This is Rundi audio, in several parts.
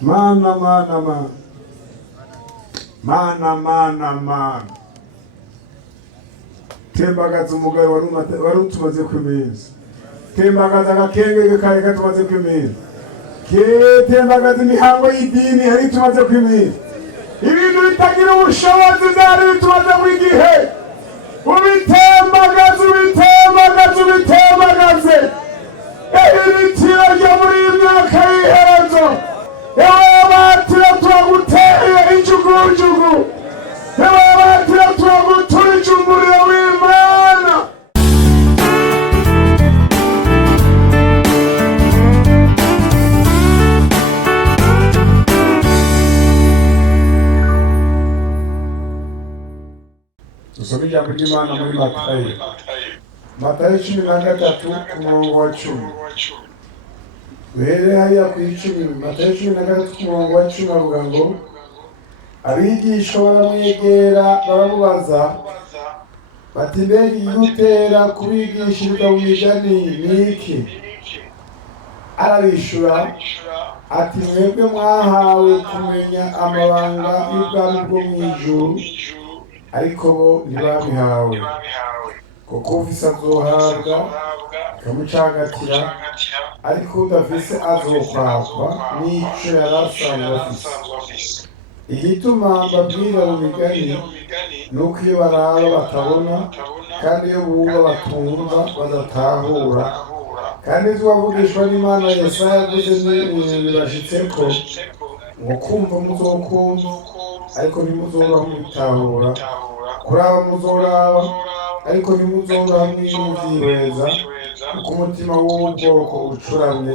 Mana mana mana mana mana mana Tembagaza umugayo wari utumaze kwimeza. Tembagaza agakengerwe kare katumaze kwimeza. Tembagaza imihango y'idini hari tumaze kwimeza. Ibintu bitagira ubushobozi byari bitumaze kw'igihe. Ubitembagaze ibitiro ryo muri iyi myaka y'iherezo. Ewe batira turaguteye injugujugu. Ewe batira turaguturije umuriro w'Imana. Dusome ijambo ry'Imana muri Matayo 13 umurongo wa 10. Uhereye hariya ku 10, Matayo 13 umurongo wa 10 avuga ngo abigisha baramwegera baramubaza bati mbega igutera kubigishiriza mu migani niki? Arabishura ati mwebwe mwahawe kumenya amabanga y'ubwami bwo mw'ijuru, ariko bo ntibabihawe. Kuko ufise azohabwa akamucagatira, ariko udafise azokwakwa n'ico yari asanzwe afise. Igituma mbabwira mu migani nuko iyo baraba batabona, kandi iyo bumva batumva badatahura. Kandi ivyo wavugishwa n'Imana Yesaya yavuze bibashitseko ngo kumva muzokumva, ariko ntimuzobaho mubitahura, kuraba muzoraba, ariko ntimuzobaho muvyihweza, kuko umutima w'ubwoko ucuramye,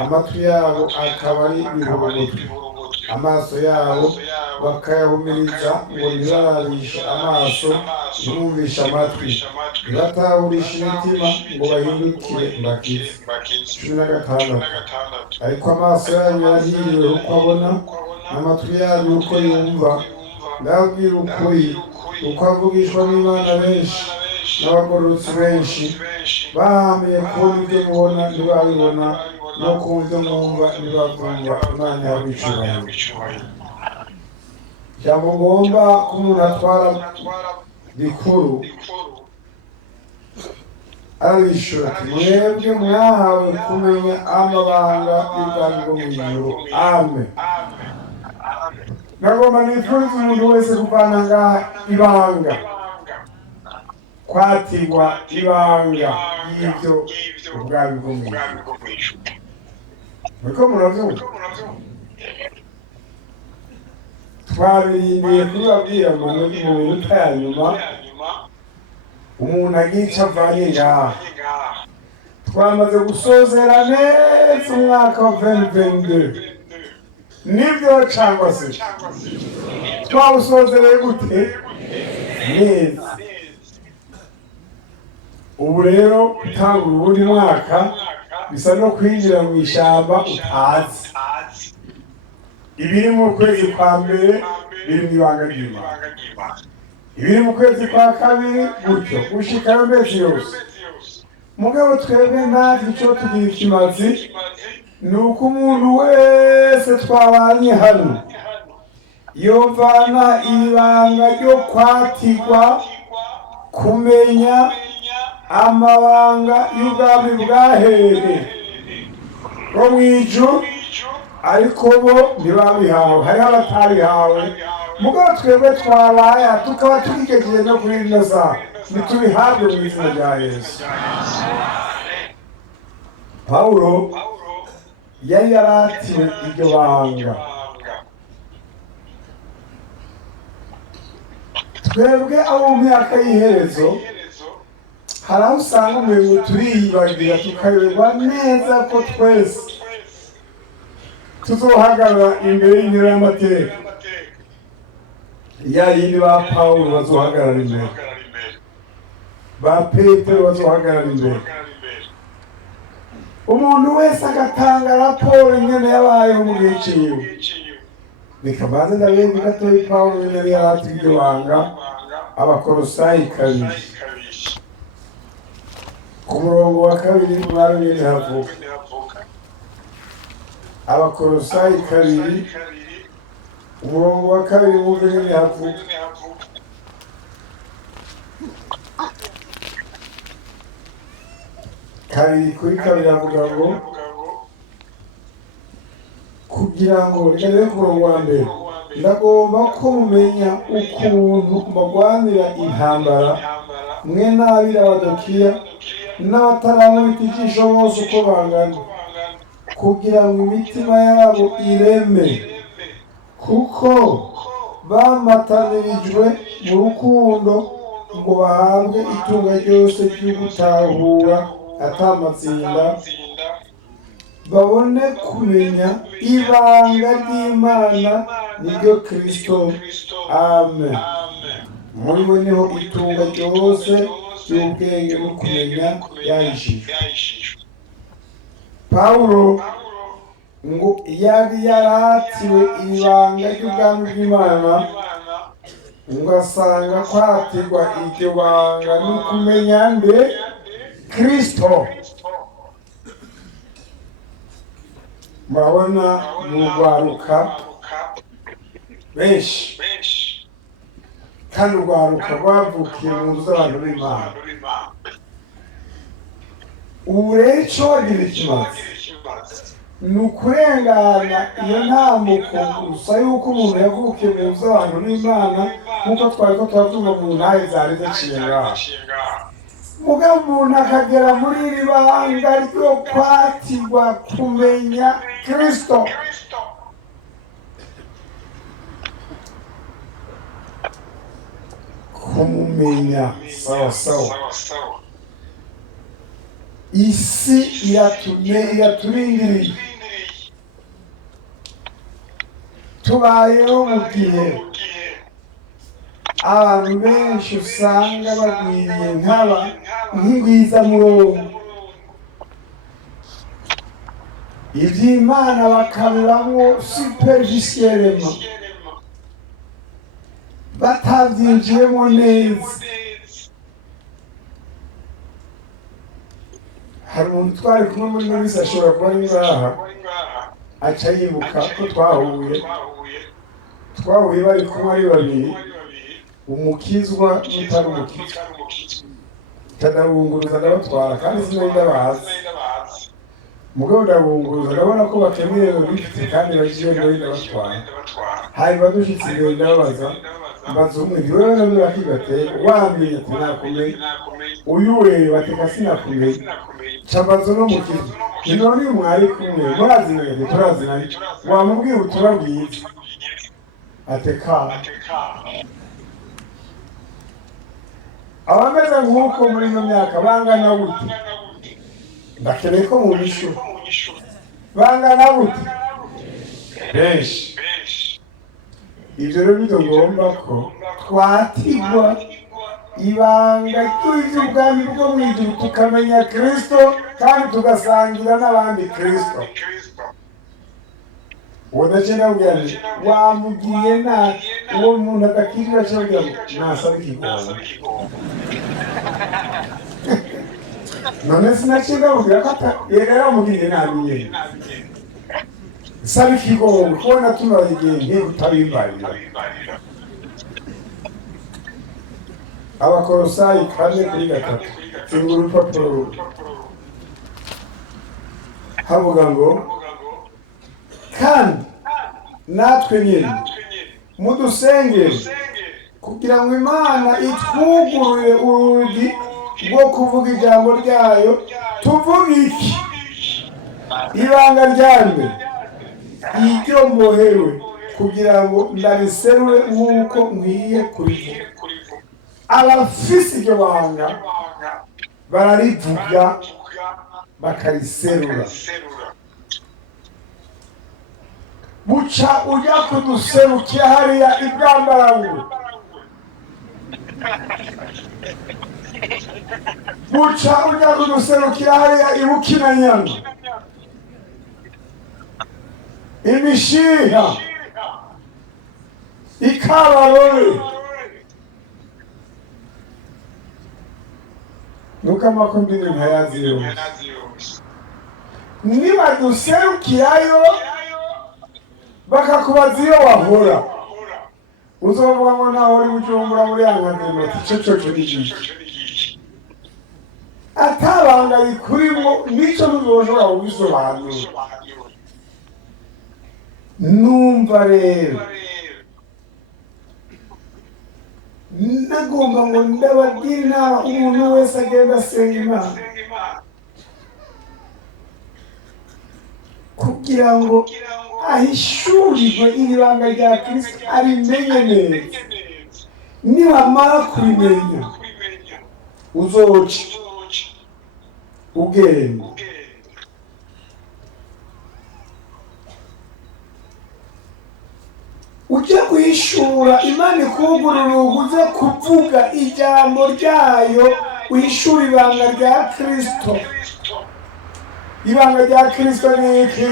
amatwi yabo akaba ari ibihurugutwi, amaso yabo bakayahumiriza ngo ntibararishe amaso, ntibumvishe amatwi, ntibatahurishe imitima ngo bahindukire mbakize. 16. Ariko amaso yanyu yarahiriwe uko abona, n'amatwi yanyu uko yumva. Ndababwira ukuri, uko avugishwa n'Imana benshi n'abagororotsi benshi bahamiye kubona ibyo mubona ntibabibona, no kumva ibyo mwumva ntibakumva. Imana yawe icubahiro. Ijambo ngomba ko umuntu atwara rikuru, arabishura ati mwebwe mwahawe kumenya amabanga y'ubwami bwo mw'ijuru. Amen. Nagomba nifuriza umuntu wese kuvana ngaha ibanga, kwatirwa ibanga y'ibyo ubwami bwo mw'ijuru. Muriko muravyumva? Twabirindiye kubabwira mu minota ya nyuma umuntu agira ico avanye ngaha. Twamaze gusozera neza umwaka wa 2022. Nivyo cangwa se twawusozereye gute? Neza. Ubu rero gutanga uwundi mwaka bisa no kwinjira mu ishamba utazi. Ibiri mu kwezi kwa mbere biri mw'ibanga ry'Imana, ibiri mu kwezi kwa kabiri gutyo gushika mu mezi yose. Mugabo twebwe ntazi ico tugira ikimazi, nuko umuntu wese twabanye hano yovana ibanga ryo kwatirwa kumenya amabanga y'ubwami bwahehe bwo mw'ijuru, ariko bo ntibabihawe. Hariho abatabihawe, mugabo twebwe twabaye tukaba tubigejeje no kuri rino saha, ntitubihabwe mu izina rya Yesu. Pawulo yari yaratiwe iryo banga. Twebwe abo mu myaka y'iherezo hari aho usanga umuntu turiyibagira tukayoberwa neza ko twese tuzohagarara imbere y'intebe y'amateka, ya yindi ba Pawulo bazohagarara imbere, ba Petero bazohagarara imbere. Umuntu wese agatanga raporo ingene yabayeho mu gihe ciwe. Reka maze ndabembe gatoyi Pawulo yari yaratiwe iryo banga, Abakolosayi 2 ku murongo wa 2 mwari nyene havuga Abakolosayi kabiri umurongo wa kabiri wumve nyine havuga kabiri kuri kabiri havuga ngo kugira ngo reka ku murongo wa mbere ndagomba ko mumenya ukuntu mugwanira intambara mwe n'ab'Abadokiya n'abataramubita ijisho bose uko bangana kugira ngo imitima yabo ireme kuko bamatanirijwe mu rukundo ngo bahabwe itunga ryose ry'ugutahura atamatsinda babone kumenya ibanga ry'Imana niryo Kristo. Amen. Muri bo niho itunga ryose ry'ubwenge no kumenya yahishijwe. Pawulo ngo yari yarahatiwe ibanga ry'ubwami bw'Imana ngo asanga kwatirwa iryo banga no kumenya nde Kristo. Murabona mu rwaruka benshi kandi urwaruka rwavukiye mu nzu z'abantu b'Imana. Ubu rero icyo wagira ikibazo ni ukurengana iyo ntambuko gusa yuko umuntu yavukiye mu nzu z'abantu b'Imana nk'uko twari ko turavuga mu ntahe zari zaciye ngaha. Mugabo umuntu akagera muri iri banga ryo kwatirwa kumenya Kristo. Kumumenya sawa sawa. Isi iraturindiriye. Tubayeho mu gihe abantu benshi usanga bagwiriye nk'ingwizamurongo. Ivy'Imana bakabibamwo superficiellement, batavyinjiyemo neza. Hari umuntu twari kumwe muri imisi ashobora kuba ari ngaha aca yibuka ko twahuye bari kumwe ari babiri, umukizwa n'utari umukizwa. Ndabunguruza ndabatwara kandi sinari ndabazi. Mugabo ndabunguruza ndabona ko bakemerewe bifite kandi bagiye muri ndabatwara. Hanyuma dushitse imbere ndababaza mbaza umwe nti wewe none urakigateye wamenye ati nakumenya uyu ureba ati sinakumenya cambazo no mukizwa ni none uyu mwari kumwe murazinanye turazinanye wamubwiye ubutumwa bwiza ateka abameze nk'uko muri ino myaka bangana gute ndakeneye ko mu bishu bangana gute benshi. Ibyo rero bitugomba ko twatigwa ibanga ry'ubwami bwo mu ijuru tukamenya Kristo kandi tugasangira n'abandi Kristo. Udakena ubwenge wamugiye na uwo muntu adakirira cyangwa nasaba ikigongo. None sinakira ubwira ko yegera umugiye nabiye. Sabe ikigongo kubona tunayigiye utabimbarira. Abakolosayi 4:3 cyangwa urupapuro havuga ngo kandi natwe nyine mudusengere kugira ngo Imana itwugurure urugi rwo kuvuga ijambo ryayo. Tuvuga iki? Ibanga ryanjye iryo mbohewe kugira ngo ndariserure nk'uko nkwiye kurivuga. Abafise iryo banga bararivuga bakariserura. Buca ujya kuduserukira hariya ibwambarawe, buca ujya kuduserukira hariya ibukinanyana, imishiha, ikabarore. Nuko amakomine ntayazi yose. Niba duserukirayo bakakubaza iyo wahora uzovuga ngo naho uri Bujumbura muri Encadreur cyo n'igiki atabanga rikurimo nico nuzoshobora kubisobanura. Numva rero nagomba ngo ndababwire inama umuntu wese agenda asenga Imana kugira ngo ahishurirwe ibanga rya Kristo arimenye neza. Niwamara kurimenya uzoca ugenda ujye guhishura Imana ikugurura uze kuvuga ijambo ryayo wihishura ibanga rya Kristo. Ibanga rya Kristo ni iki?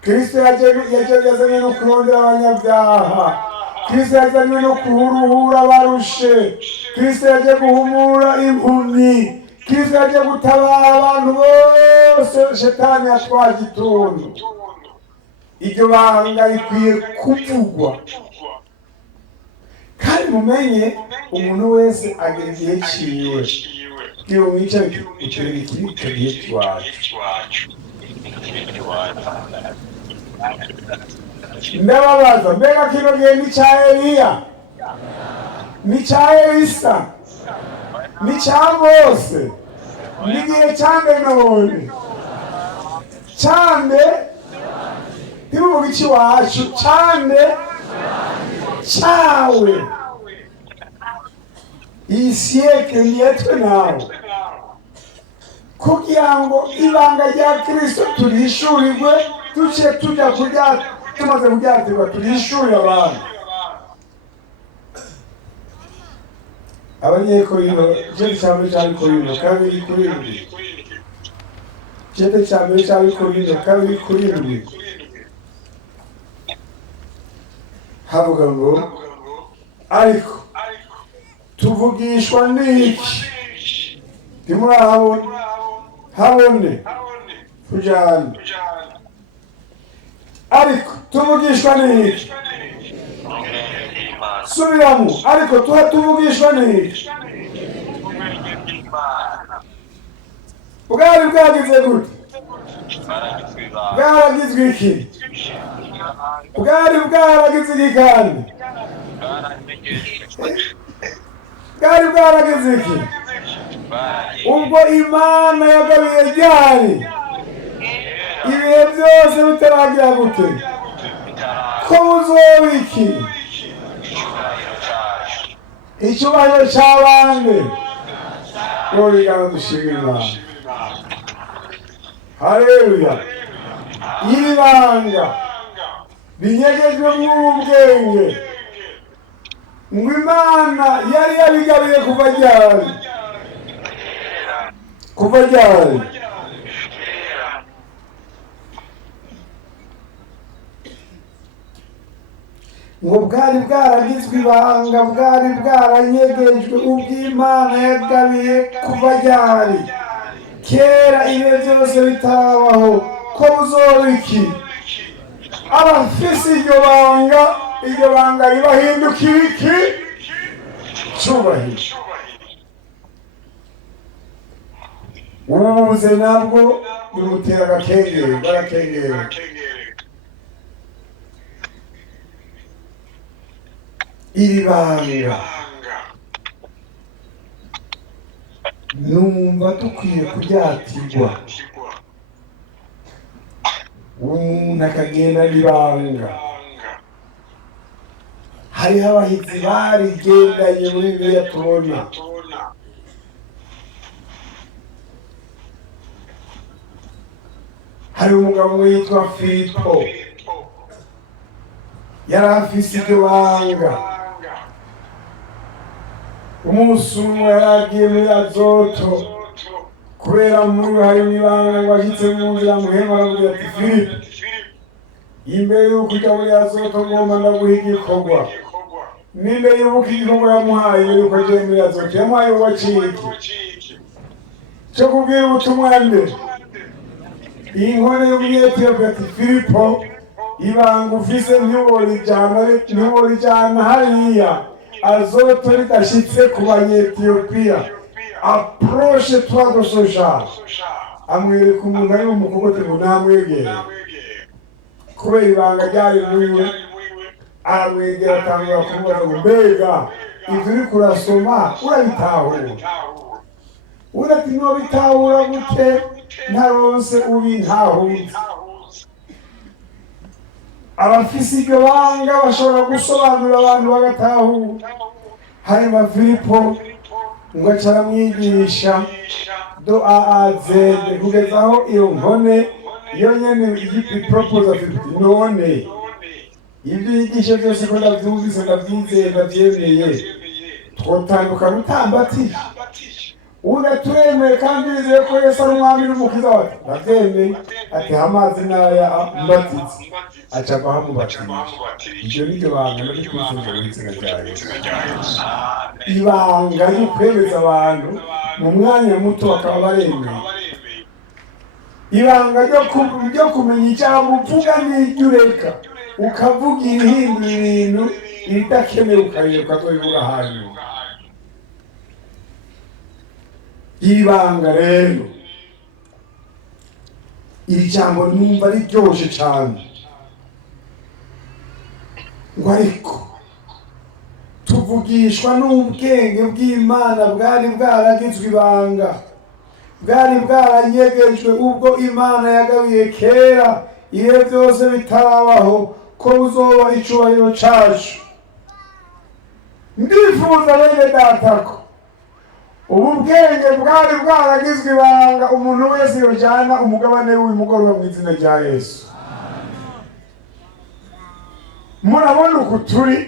Kristo yazanywe no kurondera abanyabyaha. Kristo yazanywe no kuruhura abarushe. Kristo yaje guhumura impumyi. Kristo yaje gutabara abantu bose shetani yatwaje itundu. Iryo banga rikwiye kuvugwa kandi mumenye umuntu wese agira igihe ciwe. Iyo mwicaye uterera ikiriko gihe cyacu. Ndababaza mbega kino gihe ni ca Eliya, ni ca Elisa, ni ca Mose, ni igihe cande none cande timuvuga iki wacu cande cawe. Iyi siècle niyetwe nawe kugira ngo ibanga rya Kristo turishurirwe tuce tujya kurya tumaze kuryatirwa turishurira abantu. Abanyekorino igice cya mbere cya Korino kabiri kuri ndwi, igice cya mbere cya Korino kabiri kuri ndwi havuga ngo ariko tuvugishwa n'iki? Timurahabone habone tujyane. Ariko tuvugishwa n'iki? Subiramo. Ariko tuvugishwa n'iki? Bwari bwagize gute? Bwaragizwe iki? Bwari bwaragize iki kandi? Bwari bwaragize iki? Ubwo Imana yagabiye ryari ibihe byose bitaragira gute ko buzoba iki? Icyubahiro cy'abandi gorigana dushimira Imana. Haleluya. Ibanga binyegejwe mw'ubwenge ngo Imana yari yabigabiye kuva ryari? Kuva ryari? Ngo bwari bwaragizwe ibanga, bwari bwaranyegejwe ubw'Imana yagabiye kuva ryari? Kera ibihe byose bitarabaho ko buzoba iki? Abafise iryo banga ribahindukira iki? Cyubahiro. Ubuze nabwo bimutera agakengerwe, barakengerwe. Iri banga numva dukwiye kuryatirwa. Umuntu akagenda n'ibanga. Hariho abahizi barigendanye muri Bibiliya tubona. Hari umugabo witwa Filipo yari afise iryo banga. Umunsi umwe yaragiye muri Azoto kubera muri hari ibanga ngo ashitse mu nzira muhema aravuga ati Filipo, imbere y'uko ujya muri Azoto ngomba ndaguha igikorwa. Ninde yibuka igikorwa yamuhaye imbere y'uko agiye muri Azoto? Yamuhaye ubaciki cyo kubwira ubutumwa mbere. Iyi nkone y'Umuyetiyopiya ati Filipo, ibanga ufise ntiworijana hariya azoto ridashitse ku banyetiyopiya. Approche toi de ce genre. Amwereka umuntu ari umukogote ngo namwegere kubera ibanga ryari mwiwe. Aramwegera atangura kumubaza ngo mbega ivyo uriko urasoma urabitahura? Urati nobitahura gute ntaronse ubintahuza? Abafise iryo banga bashobora gusobanurira abantu bagatahura. Hanyuma Filipo ngo aca aramwigisha do A a Z kugeza aho iyo nkone iyo nyene iproposa Filipo none ibyo yigisha byose ko ndavyumvise ndavyizeye ndavyemeye twotandukana utambatije uraturemeye kandi bizeye ko Yesu ari umwami n'umukiza wacu ndavyemeye ati amazi naya mbatize aca bahamubatije. Ibyo niryo banga no kwifuza izina rya Yesu. Ibanga ryo kwemeza abantu mu mwanya muto bakaba baremeye. Ibanga ryo kumenya icyaha uvuga n'iryo ureka ukavuga ibihindura ibintu ibidakenewe ukareka ukabivuga hanyuma. Ibanga rero iri jambo numva riryoshe cyane ngo ariko tuvugishwa n'ubwenge bw'Imana bwari bwaragizwe ibanga, bwari bwaranyegejwe ubwo Imana yagabiye kera iyo byose bitarabaho ko buzoba icubahiro cacu. Ndifuza bene datako ubu bwenge bwari bwaragizwe ibanga umuntu wese yojana umugabane w'imugoroba mu izina rya Yesu. Murabona uku turi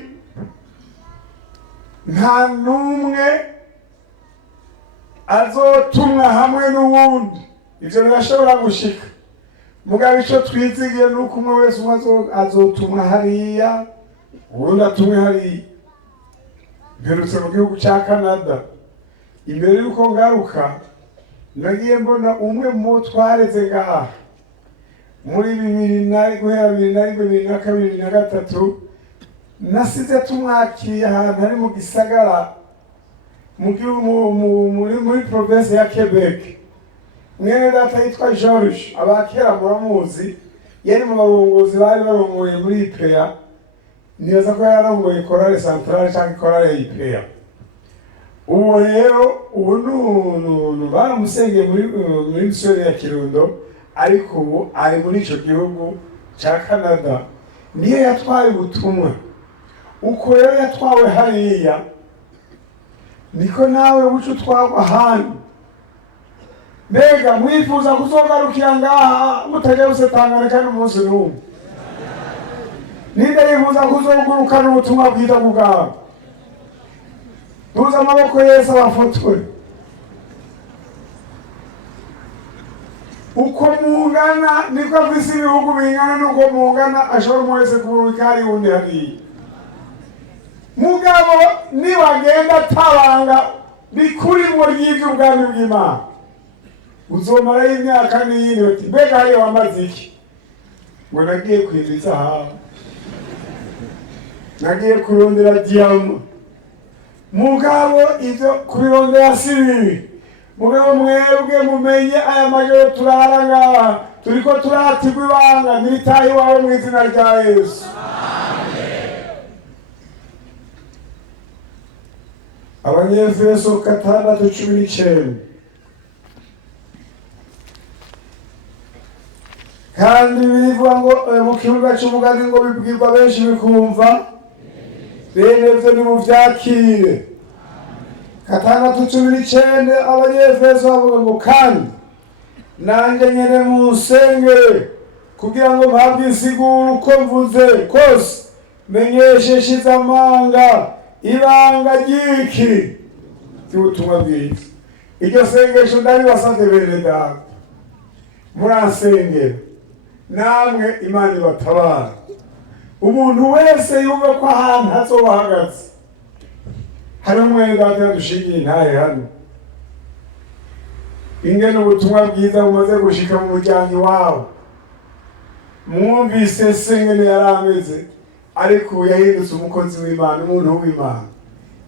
nta numwe azotumwa hamwe n'uwundi, ivyo birashobora gushika. Mugabo ico twizigiye nuko umwe wese azotumwa hariya uwundi atumwe hariya. Mperutse mu gihugu ca Canada, imbere yuko ngaruka nagiye mbona umwe mu twareze ngaha muri 2023 nasize tumwakiriye ahantu ari mu gisagara muri province ya Quebec. Mwene data yitwa George, abakera muramuzi, yari mu barongozi bari barongoye muri IPEA. Nibaza ko yararongoye korale centrale cyangwa korale IPEA. Uwo rero ubu baramusengeye muri misiyoni ya Kirundo, ariko ubu ari muri ico gihugu ca Canada. Niyo yatwaye ubutumwa. Uko rero yatwawe hariya niko nawe buca utwagwa ahandi. Mbega mwifuza kuzogarukira ngaha mutagiye gusetangana n'umunsi n'umwe? Ninde yifuza kuzogurukana ubutumwa bwiza bwawe? Tuza amaboko Yesu abafotore. Uko mungana niko afise ibihugu bingana, nuko mungana ashobora umwe wese kuruka hari undi hariya. Mugabo niwagenda tabanga bikurimwo ry'ivy'ubwami bw'Imana, uzomara imyaka n'iyindi bati mbega hariya wamaze iki? Ngo nagiye kwinjiza hawe, nagiye kurondera diyama. Mugabo ivyo kubirondera si bibi. Mugabo mwebwe mumenye aya majoro turara ngaha turiko turatigwa ibanga niritaye iwawe mu izina rya Yesu. Abanyefeso 6:19 kandi birivuga ngo mu kibuga cy'umugani ngo bibwirwa benshi bikumva, bene vyo nimuvyakire. 6:19 Abanyefeso bavuga ngo kandi nanjye nyene munsengere kugira ngo mpabwe insiguro uko mvuze kose menyesheshe amanga ibanga ry'iki ry'ubutumwa bwiza. Iryo sengesho ndabibasavye bene data, muransengera namwe Imana ibatabara. Umuntu wese yumva ko ahantu hazobahagaze. Hari umwe data yadushingiye Intahe hano, ingene ubutumwa bwiza bumaze gushika mu muryango iwawe. mwumvise se ngene yarameze, ariko yahindutse umukozi w'Imana, umuntu w'Imana.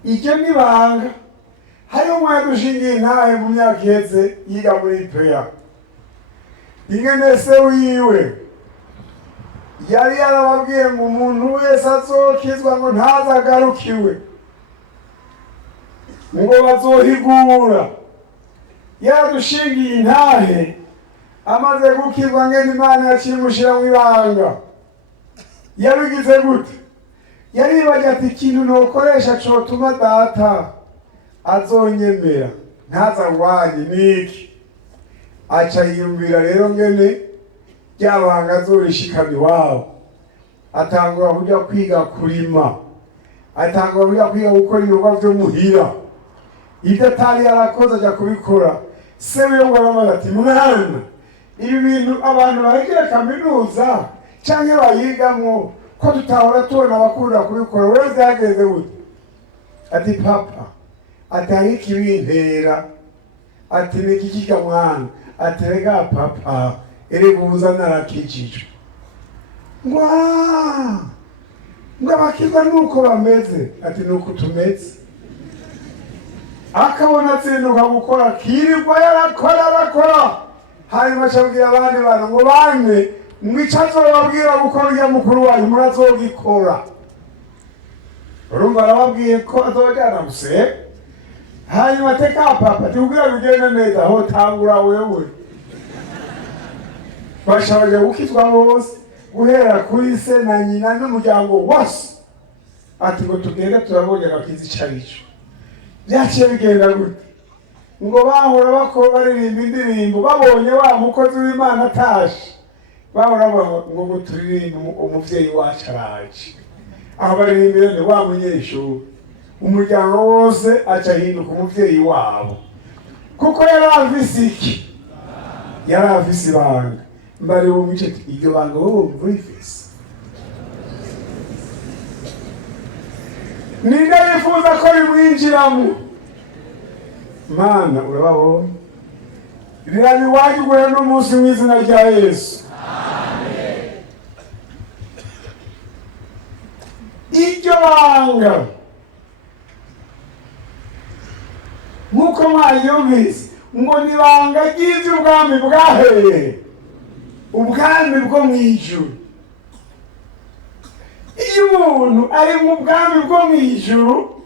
Icyo nibanga. Hari umwe dushingiye Intahe mu myaka iheze yiga muri PEA. Ingene se wiwe yari yarababwiye ngo umuntu wese azokizwa ngo ntazagarukiwe, ngo bazohigura. Yaradushingiye Intahe, amaze gukizwa ngene Imana yacimushira mu ibanga. Yabigize gute? Yaribaje ati ikintu nokoresha cotuma data azonyemera ntazangwanye niki. Aca yiyumvira rero ngene ryabanga azorishikana iwabo. Atangura kuja kwiga kurima, atangura kuja kwiga gukora ibikorwa vyo muhira. Ibyo atari yarakoze aja kubikora. Se wiwe ngo aramubaza ati mwana, ibi bintu abantu bahigira kaminuza canke bayigamwo ko tutahora tubona abakunda kubikora, wewe vyageze gute? Ati papa, ati hari ikibintera. Ati niki kiga mwana? Ati rega papa, buza narakijijwe. Ngo abakizwa nuko bameze. Ati nuko tumeze. Akabona atsinduka gukora, kirirwa yarakora. Hanyuma acabwira abandi bantu ngo bane mwica azobabwira gukora urya mukuru wanyu murazogikora. Urumva arababwiye ko azojana guseba. Hanyuma teka papa tukubwira bigende neza, aho tangura wewe. Bashabaje gukizwa bose guhera kuri se na nyina n'umuryango wose. Ati ngo tugende turabonye abakizi icarico. Byaciye bigenda gute? Ngo bahora bakora baririmba indirimbo, babonye wa mukozi w'Imana atashe. Bahora ngo turirimba umuvyeyi wacu araje. Aho baririmbira ni wa munyeshu. Umuryango wose aca hinduka umuvyeyi wabo. Kuko yaravise iki? Yaravise ibanga. Mbari wo mwice iryo banga wowe mur'ivyo. Ninde yifuza ko rimwinjiramo? Mana urababona. Rirabiwajwe n'umunsi mw'izina rya Yesu. Amen. Iryo banga nkuko mwayumvise ngo ni banga ry'ivy'ubwami bwaheye, ubwami bwo mw'ijuru. Iyo umuntu ari mu bwami bwo mw'ijuru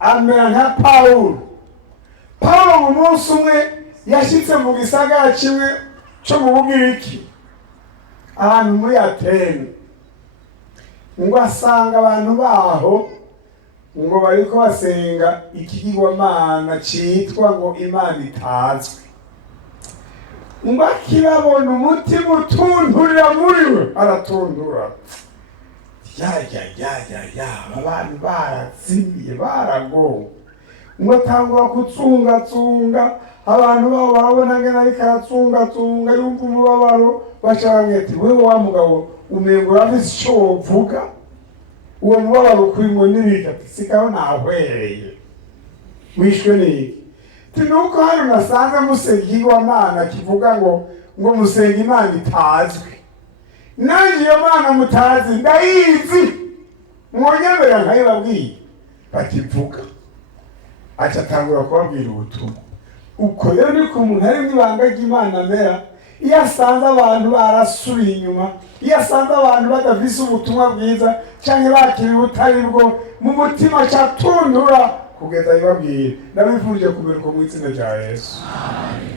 amera nka Pawulo. Pawulo mu munsi umwe yashitse mu gisagara kimwe cyo mu Bugiriki, ahantu muri Atene, ngo asanga abantu baho ngo bariko basenga ikigirwamana citwa ngo Imana itazwi. Ngo akibabona umutima utunturira muri we, aratundura. Abantu barazimiye, baragowe. Ngo atangura kutsungatsunga, abantu babo barabona ngene ariko aratsungatsunga, yumva umubabaro, baca bamwita wewe wa mugabo umengo urafise ico wovuga. Uwo mubabaro kurimwo n'ibiki? Ati sikaho nahwereye. Wishwe n'iki? Nuko hano nasanze musenga ikigirwamana kivuga ngo musenga Imana itazwi. Nanje iyo Mana mutazi ndayizi, mwonyemera nkayibabwiye. Bati vuga. Aca atangura kubabwira ubutumwa. Uko rero niko umuntu ari mw'ibanga ry'Imana amera. Iyo asanze abantu barasubiye inyuma, iyo asanze abantu badafise ubutumwa bwiza canke bakiri butari bwo, mu mutima acatundura kugeza yibabwire. Ndabifurije kubereka mu izina rya Yesu.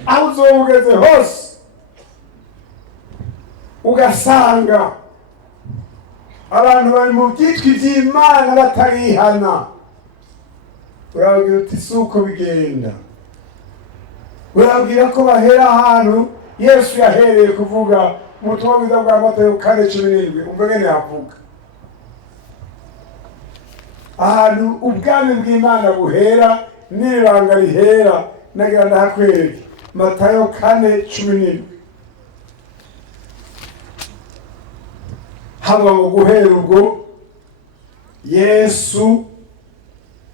Aho uzoba ugeze hose ugasanga abantu bari mu byitwa ivy'Imana batarihana, urabwira uti suko bigenda. Urabwira ko bahera ahantu Yesu yahereye kuvuga mu butumwa bwiza bwa Matayo 4:17. Umva ngene yavuga ahantu ubwami bw'Imana buhera n'ibanga rihera. Nagira ndahakwereke Matayo 4:17. Haba ngo guhera ubwo Yesu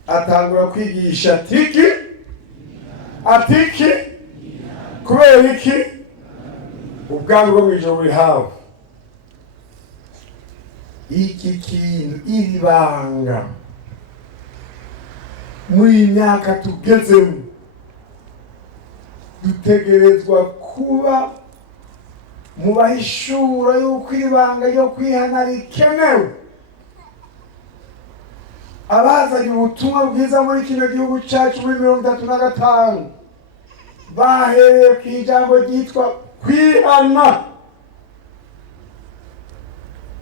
atangura kwigisha atiki kubera iki? Ubwami bwo mw'ijuru buri hafi. iki kintu iri banga muri iyi myaka tugezemo dutegerezwa kuba mu bahishura yuko iri banga ryo kwihana rikenewe. Abazanye ubutumwa bwiza muri kino gihugu cyacu muri 35 bahereye ku ijambo ryitwa kwihana.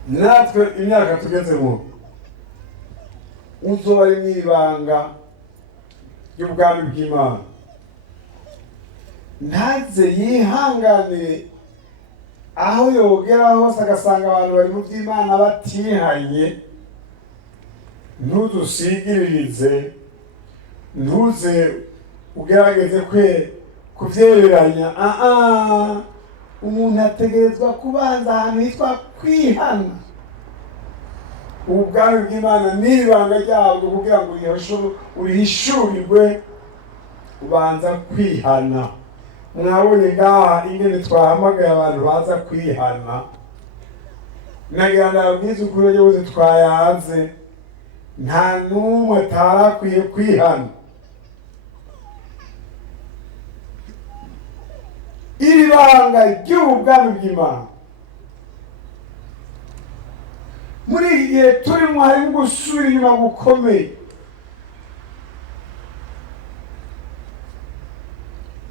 Natwe imyaka tugezemo uzoba ari mw'ibanga ry'ubwami bw'Imana, ntaze yihanganire aho yogera hose agasanga abantu bari mu by'Imana batihanye. Ntudusigiririze, ntuze ugerageze kuvyereranya. Umuntu ategerezwa kubanza ahantu hitwa kwihana. Ubwami bw'Imana n'ibanga ryabwo kugira ngo urihishurirwe ubanza kwihana. Mwabonye ngaha ingene twahamagaye abantu baza kwihana. Nagira ndababwize ukuri yose twayaze, nta n'umwe atarakwiye kwihana. Iri banga ry'ubwami bw'Imana muri iki gihe turimo harimo gusubira inyuma gukomeye,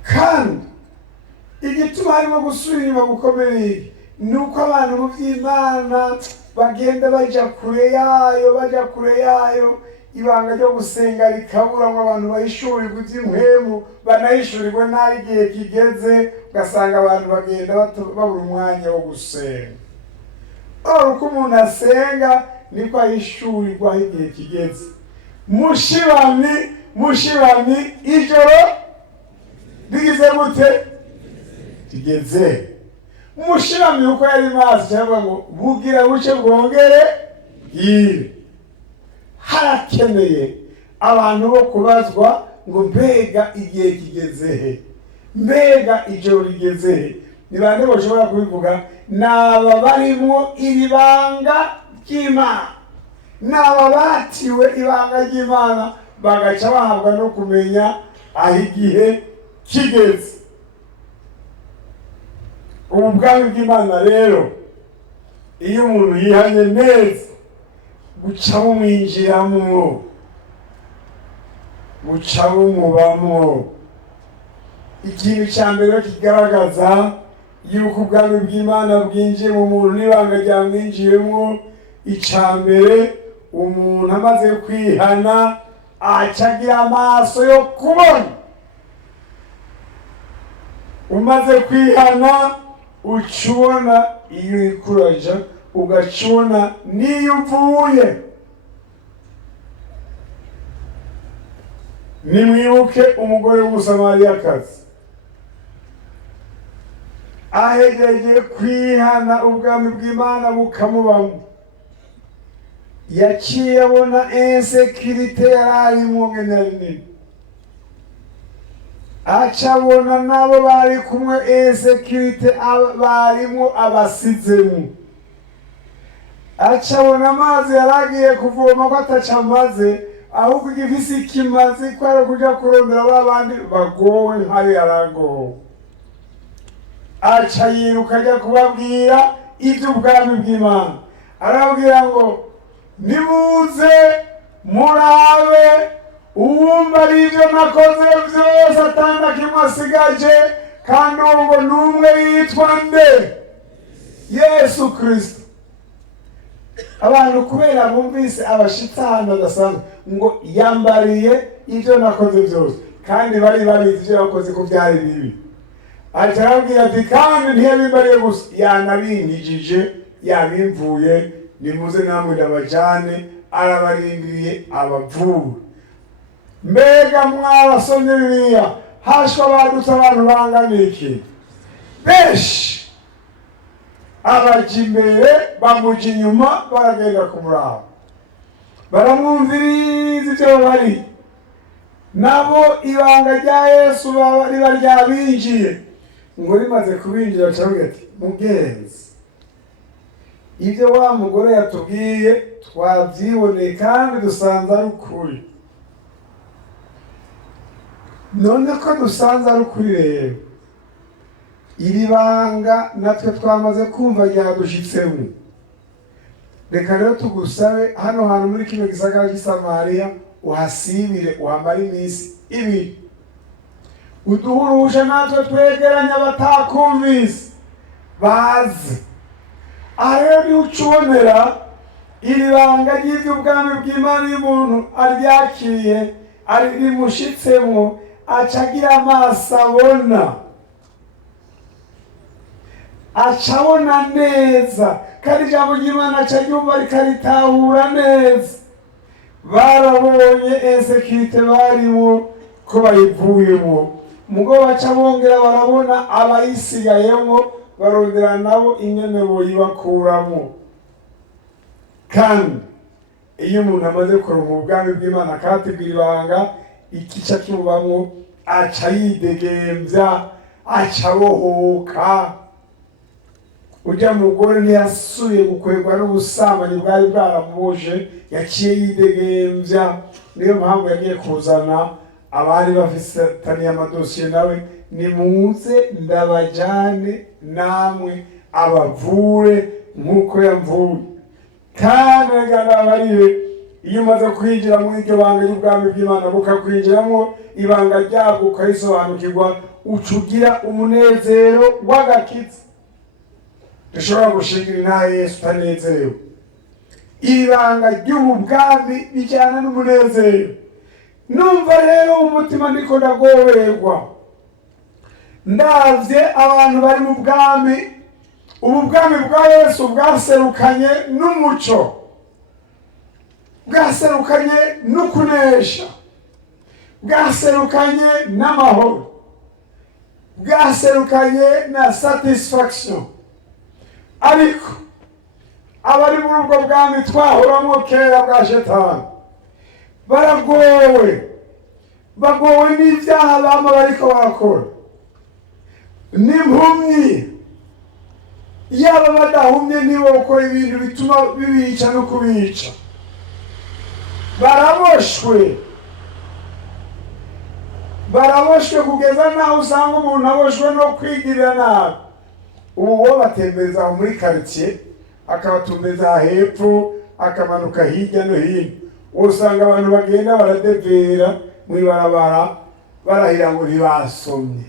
kandi igituma harimo gusubira inyuma gukomeye ni uko abantu mu by'Imana bagenda baja kure yayo, ibanga ryo gusenga rikabura ngo abantu bahishurirwe iby'impwemu, banahishurirwe naho igihe kigeze, ugasanga abantu bagenda babura umwanya wo gusenga. Uko umuntu asenga niko ahishurirwa aho igihe kigeze. Mushibamyi ijoro rigize gute? Kigeze. Mushibamyi uko yari mazi cyangwa ngo bugira buce bwongere bwire. Harakeneye abantu bo kubazwa ngo mbega igihe kigeze he, mbega ijoro rigeze he. Ni bande bashobora kubivuga? Naba barimwo iri banga ry'Imana, naba batiwe ibanga ry'Imana bagaca bahabwa no kumenya aho igihe kigeze. Ubu bwami bw'Imana rero iyo umuntu yihanye neza buca bumwinjiramwo, buca bumubamwo. Ikintu cya mbere kigaragaza yuko ubwami bw'Imana bwinjiye mu muntu n'ibanga ryamwinjiyemwo, icya mbere umuntu amaze kwihana acagira amaso yo kubona. Umaze kwihana ucubona iyo ikuraja, ugacubona niyo uvuye. Nimwibuke umugore w'umusamariyakazi ahejeje kwihana ubwami bw'Imana bukamubamo, yaciye abona insekirite yararimo ngenerinini, acabona nabo bari kumwe insekirite barimo abasizemu, acabona amazi yaragiye kuvoma ko atacamaze, ahubwo igifisi ikimazi ko ari kuja kurondera babandi bagowe nkayo yaragowe. Aca yiruka ajya kubabwira iby'ubwami bw'Imana, arababwira ngo nimuze murabe uwumva ari ibyo nakoze byose atanga kimwe asigaje, kandi uwo ngo n'umwe yitwa nde? Yesu Kristo. Abantu kubera bumvise abashitsi ahantu badasanzwe ngo yambariye ibyo nakoze byose, kandi bari babizi ibyo yakoze ko byari bibi. Aca arababwira ati kandi ntiyabimbariye gusa, yanabingijije, yabimvuye, nimuze namwe ndabajane, arabarindiriye abavura. Mbega mwabasomye Bibiliya, hashwa badutse abantu bangana iki? Benshi. Abaja imbere bamuja inyuma, baragenda kumuraba, baramwumviriza ibyo bari. Nabo ibanga rya Yesu riba ryabinjiye, ngo rimaze kubinjira acavuga ati mugenzi, ibyo wa mugore yatubwiye twabyiboneye kandi dusanze ari ukuri. None ko dusanze ari ukuri rero, iri banga natwe twamaze kumva ryadushitsemo. Reka rero tugusabe hano hantu muri kino gisagara cy'i Samariya uhasibire, uhamara imisi ibiri, uduhuruje natwe twegeranya abatakumvise baze. Aha rero niho ucubonera iri banga ry'ivy'ubwami bw'Imana y'umuntu aryakiriye, rimushitsemo, aca agira amaso abona, aca abona neza, kandi ijambo ry'Imana aca ryumva rikaritahura neza. Barabonye insekirite barimo ko bayivuyemo, mugo baca bongera barabona abayisigayemo, barondera nabo ingene boyibakuramo. Kandi iyo umuntu amaze kuronka ubwami bw'Imana akategura ibanga, ikica cyubamwo, aca yidegembya, aca abohoka. Ujya mugore ntiyasubiye gukwegwa n'ubusambanyi bwari bwaramubuje, yaciye yidegembya. Niyo mpamvu yagiye kuzana abari bafitaniye amadosiye nawe, nimuze ndabajane namwe abavure nk'uko yamvuye. Kandi nabariwe, iyo umaze kwinjira muri iryo banga ry'ubwami bw'Imana bukakwinjiramo, ibanga ryabwo ukarisobanukirwa, ucugira umunezero w'agakiza. Dushobora gushingira Intahe Yesu utanezerewe. Ibanga ry'ubu bwami bijyana n'umunezero. Numva rero umutima ndiko ndagoberwa, ndavye abantu bari mu bwami. Ubu bwami bwa Yesu bwaserukanye n'umuco, bwaserukanye n'ukunesha, bwaserukanye n'amahoro, bwaserukanye na satisfaction. Ariko abari muri ubwo bwami twahoramo kera bwa shetani baragowe, bagowe n'ibyaha bama bariko barakora, n'impumyi. Yaba badahumye nibo bakora ibintu bituma bibica no kubica. Baraboshwe kugeza naho usanga umuntu aboshwe no kwigirira nabi. Ubu wo batembereza muri quartier, akabatumbereza hepfo, akamanuka hirya no hino. Usanga abantu bagenda baradevera mw'ibarabara, barahira ngo ntibasomye,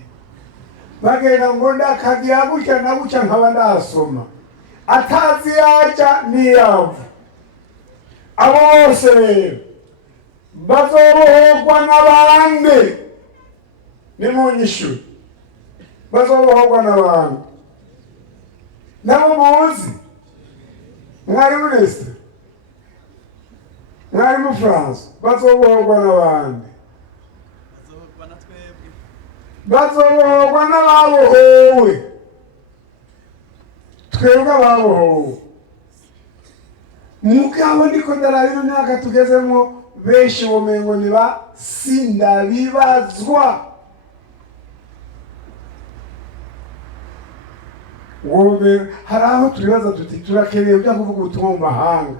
bagenda ngo ndakagira gutya na gutya nkaba ndasoma, atazi yaja niyava. Abo bose rero bazobohorwa n'abandi. Nimunyishure, bazobohorwa n'abandi. Nabo muzi, mwari Université, mwari mu France, bazobohorwa n'abandi. Bazobohorwa n'ababohowe, twebwe ababohowe. Mugabo ndiko ndarabira imyaka tugezemo, benshi bomengo niba sindabibazwa. Hari aho turibaza tuti turakeneye bya kuvuga ubutumwa mu mahanga,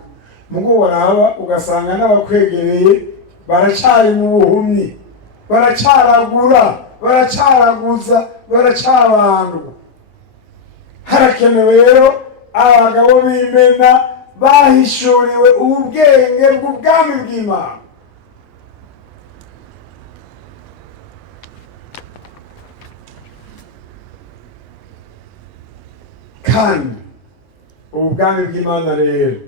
mugo waraba ugasanga n'abakwegereye baracari mu buhumyi, baracaragura, baracaraguza, baracabandwa. Harakenewe rero abagabo b'Imena bahishuriwe ubwenge bw'ubwami bw'Imana. Kandi ubwami bw'Imana rero,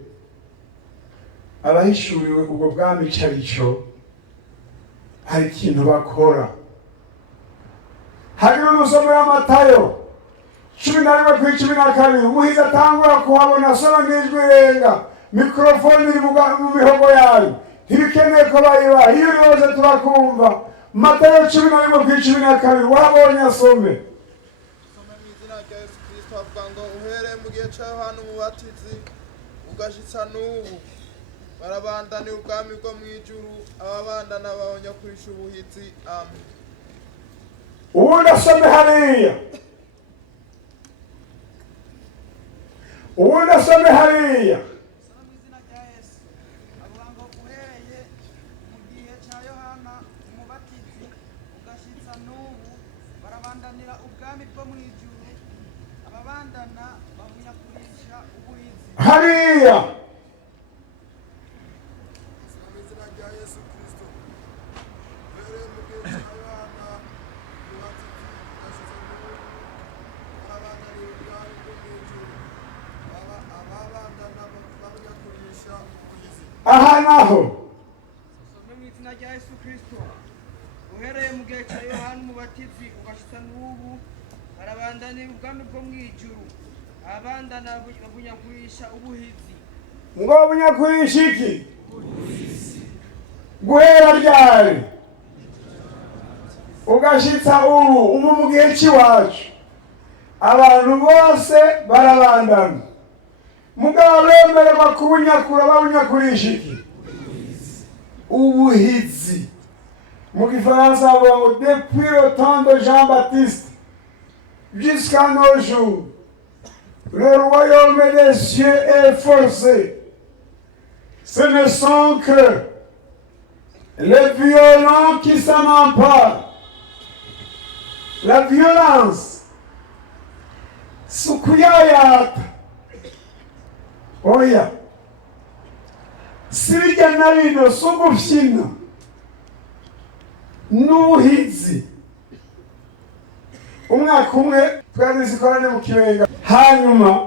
abahishuriwe ubwo bwami carico, hari ikintu bakora. Hari n'umusomero w'Amatayo 11:12, umuhizi atangura kuhabona asoma n'ijwi rirenga, mikrofoni iri mu mihogo yayo, ntibikeneye ko bayibaha, iyo yose turakumva. Matayo 11:12, wabonye asome. Twavuga ngo uhereye mu gihe c'Yohana umubatizi ugashitsa n'ubu, barabandaniye ubwami bwo mw'ijuru, ababandana bahonya kurisha ubuhizi. Amen. Ubundi asome hariya, ubundi some hariya. Hariya. Aha naho. Some mu izina rya Yesu Kristo. Uhereye mu gihe cya Yohana umubatizi ugashitsa n'ubu barabandanira ubwami bwo mu ijuru. Abandana babunyakurisha ubuhizi. Ngo bunyakurisha iki? Guhera ryari? Ugashitsa ubu mu gihe cy'iwacu. Abantu bose barabandana. Mugabo bemererwa kubunyakura babunyakurisha iki? Ubuhizi. Mu Gifaransa bavuga ngo depuis le temps de Jean-Baptiste jusqu'à nos jours, le royaume des cieux est forcé. Ce ne sont que les violents qui s'en emparent. La violence, sukuyayata. Oya. Sibijya na bino sugufyina. N'ubuhizi. Umwaka umwe twarizikorane mu Kibenga. Hanyuma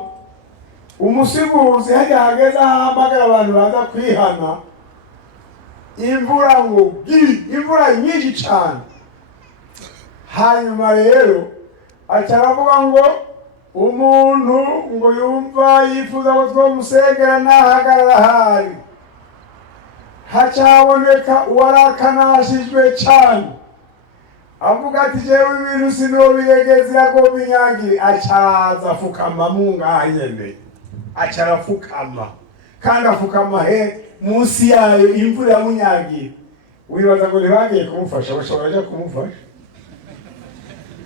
umusibuzi hajya hageze ahamagara abantu baza kwihana. Imvura ngo imvura nyinshi cyane. Hanyuma rero acaravuga ngo umuntu ngo yumva yifuza ko twomusengera nahagarara hari. Hacaboneka uwarakanashijwe cyane. Avuga ati jewe ibintu sinobiregeze yago binyagire. Acaza afukama mungaha nyene. Acarafukama. Kandi afukama munsi yayo imvura yamunyagiye. Wibaza ngo ntibagiye kumufasha, bashobora kumufasha.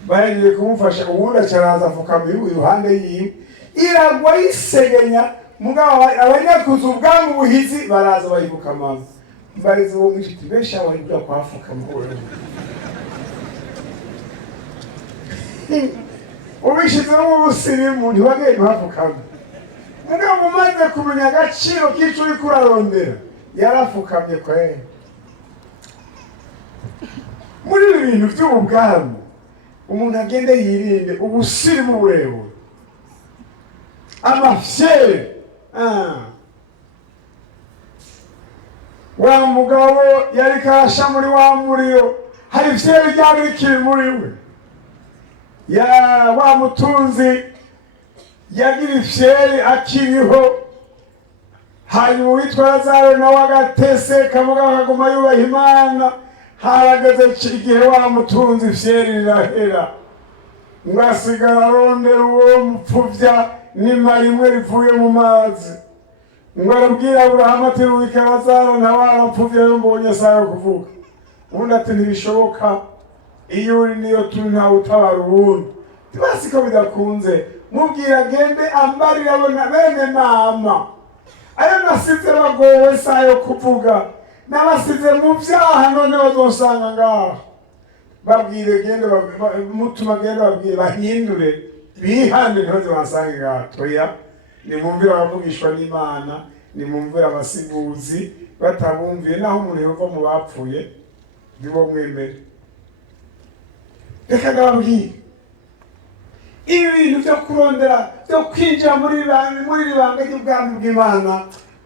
Bagiye kumufasha ubundi acaraza afukama iruhande yiwe. Iragwa yisegenya. Mugabo abanyakuza ubwami buhizi baraza bayifukama. Mbarize uwo mwishiti besha wajya kwafukama wewe. Ubishize mu busirimu ntibagiye guhafukama. Mugabo umaze kumenya agaciro k'icyo uri kurarondera yarafukamye kwe. Muri ibi bintu by'ubwami umuntu agende yirinde ubusirimu burebure. Amafyere. Wa mugabo yari kasha muri wa muriro. Hari vyari ryari rikiri muri we. Ya wa mutunzi yagira ifyeri akiriho. Hanyuma witwa Lazaro na wagatese kamuga akaguma yubaha Imana. Harageze igihe wa mutunzi ifyeri rirahera. Ngasigara arondera uwo mupfuvya n'imara imwe rivuye mu mazi. Ngo arabwira Aburahamu ati wike Lazaro ntabara mpfuvya yo mbonye sayo kuvuga. Ubundi ati ntibishoboka iyo uri niyo turi ntawe utabara ubundi. Tibasi ko bidakunze mubwira agende ambarira bona bene mama. Ayo nasize bagowe sayo kuvuga. Nabasize mu byaha none bazosanga ngaha. Babwire gende mutuma gende babwire bahindure bihande ntibaze basanga ngaha. Toya nimumvira abavugishwa n'Imana, nimumvira abasibuzi batabumviye naho umuntu yova mu bapfuye bibo mwemere. Reka ndababwire ibintu byo kurondera byo kwinjira muri ribanga ry'ubwami bw'Imana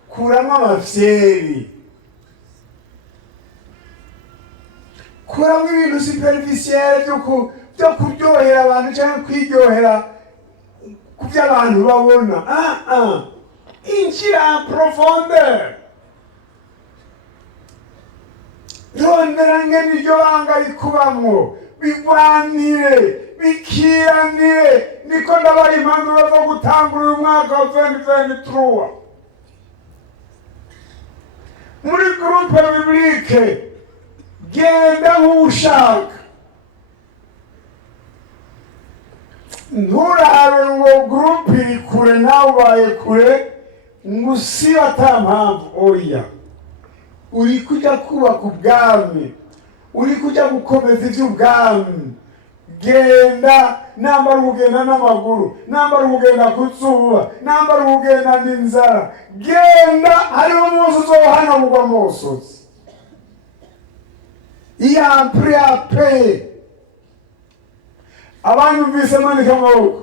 kuramo amafyeri. Kuramo ibintu superficiel byo kuryohera abantu cyangwa kwiryohera ku by'abantu babona. Injira en profondeur. Rondera ngene iryo banga rikubamwo bigwanire bikiranire. Niko ndabaye impanuro zo gutangura uyu mwaka wa 2023 muri groupe biblique. Genda nk'ushaka. Nturabe ngo groupe kiri kure nawe ubaye kure ngusiba ata mpamvu oya uri kuja kubaka ubwami uri kuja gukomeza ivy'ubwami genda nambara ugenda n'amaguru nambara ugenda kuzuba nambara ugenda n'inzara genda hariho umunsi uzohanagurwa mu musozi iyampre ape abanyumvise manika amaboko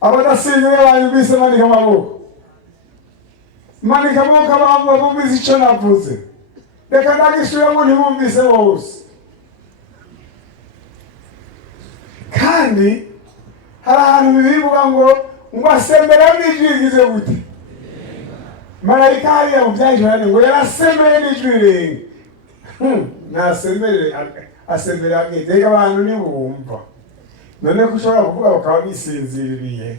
abadasinzire banyumvise manika amaboko manika amaboko abantu bumvise ico navuze reka ndagisubiramo ntibumvise bose kandi hari ahantu bivuga ngo asembera n'ijwi rigize gute marayika hariya mu vyahishurane ngo yarasembeye n'ijwi rirenga nasembere asembera ageze reka abantu ntibumva none ko ushobora kuvuga bakaba bisinziriye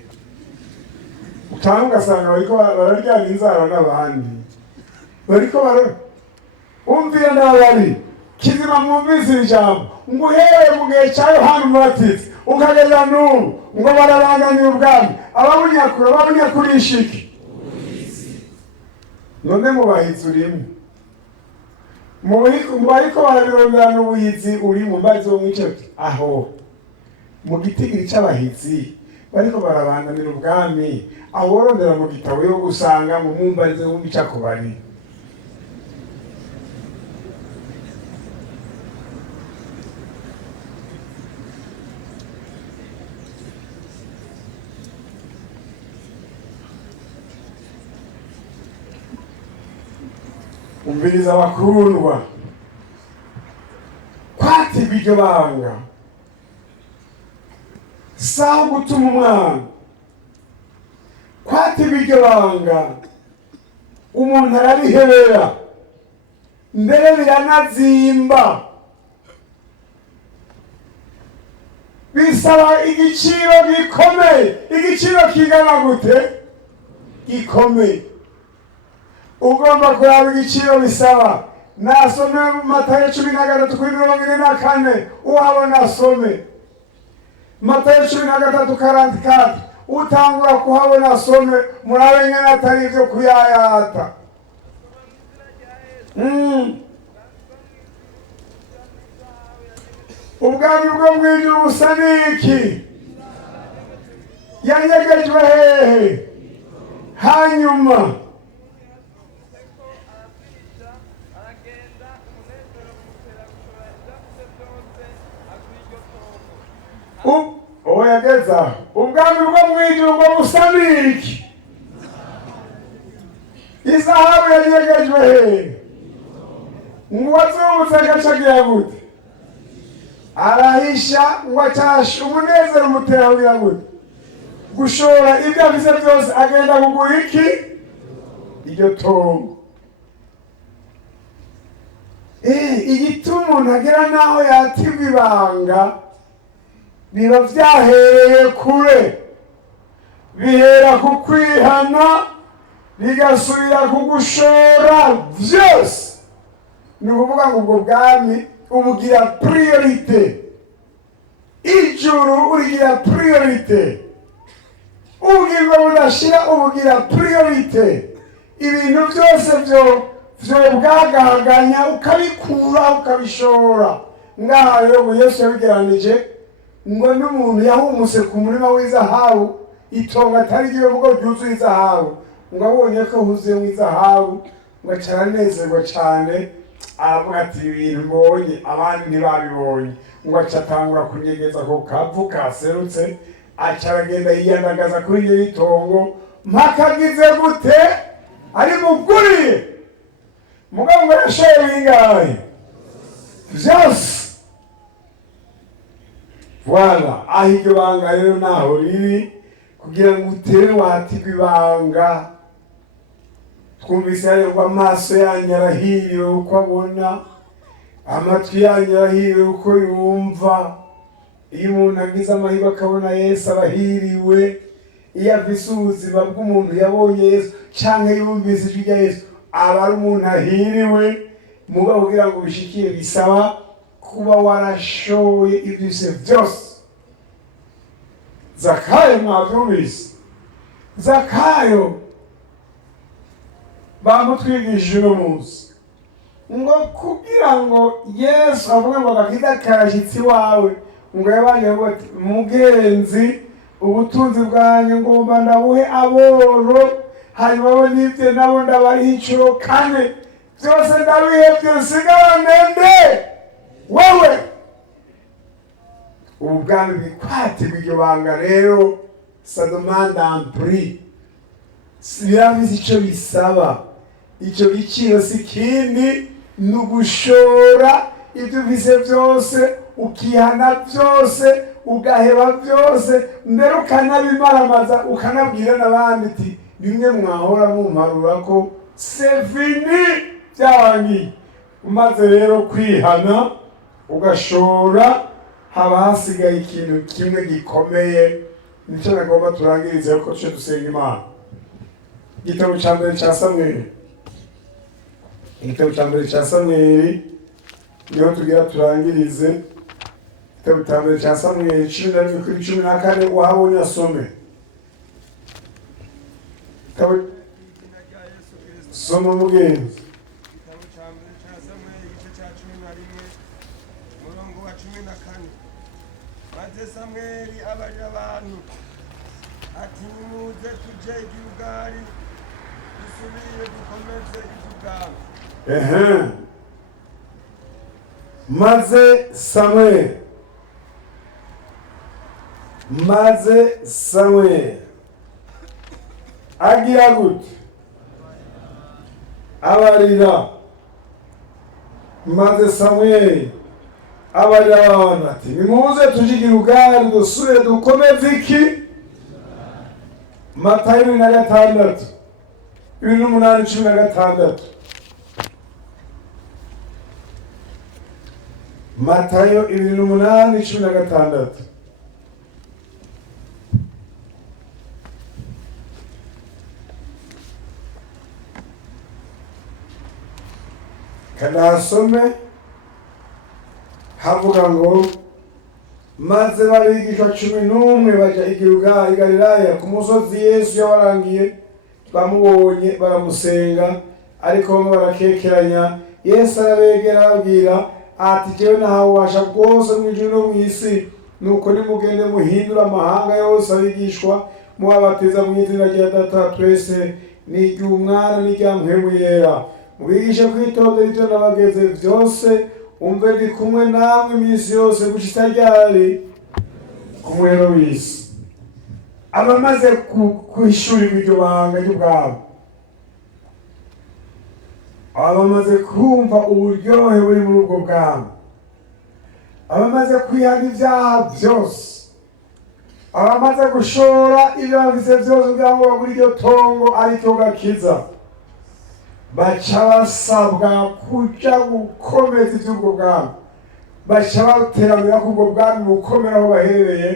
utanga ugasanga bariko bararyana inzara n'abandi bariko umvira n'abari kizima mwumvise ijambo ngo uhereye mu gihe cya Yohana Umubatizi ukageza n'ubu ngo barabanganiye ubwami ababunyakuri iki none mubahizi urimo mu bariko barabironderana ubuhizi urimo mbazi wo mw'icoti aho mu gitigiri c'abahizi bariko barabanganira ubwami aho worondera mu gitabo yo gusanga mu mumbarize w'umicakubari umviriza bakundwa kwatirwa iryo banga saho gutuma umwana kwatirwa iryo banga umuntu ararihebera mbere biranazimba bisaba igiciro gikomeye igiciro kingana gute gikomeye ugomba kuraba igiciro bisaba nasome mu Matayo 13:44 uhabona asome Matayo 13:44 utangura kuhabona asome murabe ngene atari ivyo kuyayata ubwami bwo mw'ijuru busa n'iki yanyegejwe hehe hanyuma oyageza ubwami bwo mw'ijuru ngo busa n'iki izahabu yanyegejwe hehe ngo wazungutse agacagira gute arahisha ngo acashe umunezero umutera kugira gute gushora ibyo afise byose agenda kugura iki iryo tongo igituma umuntu agera naho yatirwa ibanga biba vyahereye kure bihera ku kwihana bigasubira kugushora vyose ni ukuvuga ngo ubwo bwami ubugira priorite ijuru urigira priorite ubwirwa budashira ubugira priorite ibintu byose vyo bwagahaganya ukabikura ukabishora ngaha rero ngo Yesu yabigeranije ngo n'umuntu yahumuse ku murima w'izahabu itongo atari ryo vuga ryuzuye izahabu ngo abonye ko huzuye izahabu ngo aranezerwa cane aravuga ati ibintu mbonye abandi ntibabibonye ngo acatangura kunyegeza ko kavu kaserutse acaragenda yiyandagaza kuri iryo itongo mpakagize gute ari muguriye mugabo ngo yashoye bingahe vyose voilà aho iryo banga rero naho riri kugira ngo utere watirwa ibanga twumvise ngo amaso yanyu arahiriwe uko abona amatwi yanyu arahiriwe uko yumva iyo umuntu agize amahirwe akabona Yesu arahiriwe iyo afise ubuzima bw'umuntu yabonye Yesu canke yumvise ijwi rya Yesu aba ari umuntu ahiriwe mugabo kugira ngo bishikire bisaba kuba warashoye ivyo vyose Zakayo mwavyumvise, Zakayo bamutwigishije uno munsi ngo kugira ngo Yesu avuge ngo agakiza karashitsi wawe, ngo yabanje ngo ati mugenzi ubutunzi bwanyu ngomba ndabuhe aboro, hanyuma bo n'ibyo nabo ndabariho incuro kane, byose ndabihevye nsigarane nde wowe. Ubu bwami bikwatirwa iryo banga rero, ça demande un prix, birafise ico bisaba. Ico giciro si kindi ni ugushora ibyo ufise byose, ukihana byose, ugaheba byose, mbere ukanabimaramaza, ukanabwira n'abandi ati bimwe mwahora mumparura ko c'est fini, byarangiye. Umaze rero kwihana ugashora, haba hasigaye ikintu kimwe gikomeye, nicyo nagomba turangirize ko tuje dusenga Imana. Igitabo ca mbere ca Samweli, igitabo ca mbere ca Samweli niho tugira turangirize. Igitabo ca mbere ca Samweli 11:14, uhabonye asome. Soma mugenzi. Igitabo ca mbere ca Samweli igice ca 11 umurongo wa 14. Maze Samweli abarira abantu ati nimuze tuje i Gilgali dusubire dukomeze ivy'ubwami. Maze Samweli agira gute? Abarira. Maze Samweli abarira abantu ati nimuze tuje i Gilgali dusubire dukomeze iki? Matayo 6:8, 8:16. Matayo 8:16. Kanasome havuga ngo maze barigishwa 11 baja i Gilgali, Galilaya, ku musozi Yesu yabarangiye. Bamubonye baramusenga, ariko bamwe barakekeranya. Yesu arabegera arababwira ati jewe nahawe ububasha bwose mw'ijuru no mw'isi, nuko nimugende muhindura amahanga yose abigishwa, mubabatiza mu izina rya Data twese n'iry'Umwana n'irya Mpwemu Yera, mubigishe kwitondera ivyo nabageze vyose, umve ndi kumwe namwe iminsi yose gushitsa ryari ku muhero w'isi. Abamaze kwishurirwa iryo banga ry'ubwami, abamaze kumva uburyohe buri muri ubwo bwami, abamaze kwihana ibyaha byose, abamaze gushora ibyo bafise byose kugira ngo bagure iryo tongo aricyo gakiza, baca basabwa kuja gukomeza ivy'ubwo bwami, baca bateramira ko ubwo bwami bukomera aho baherereye,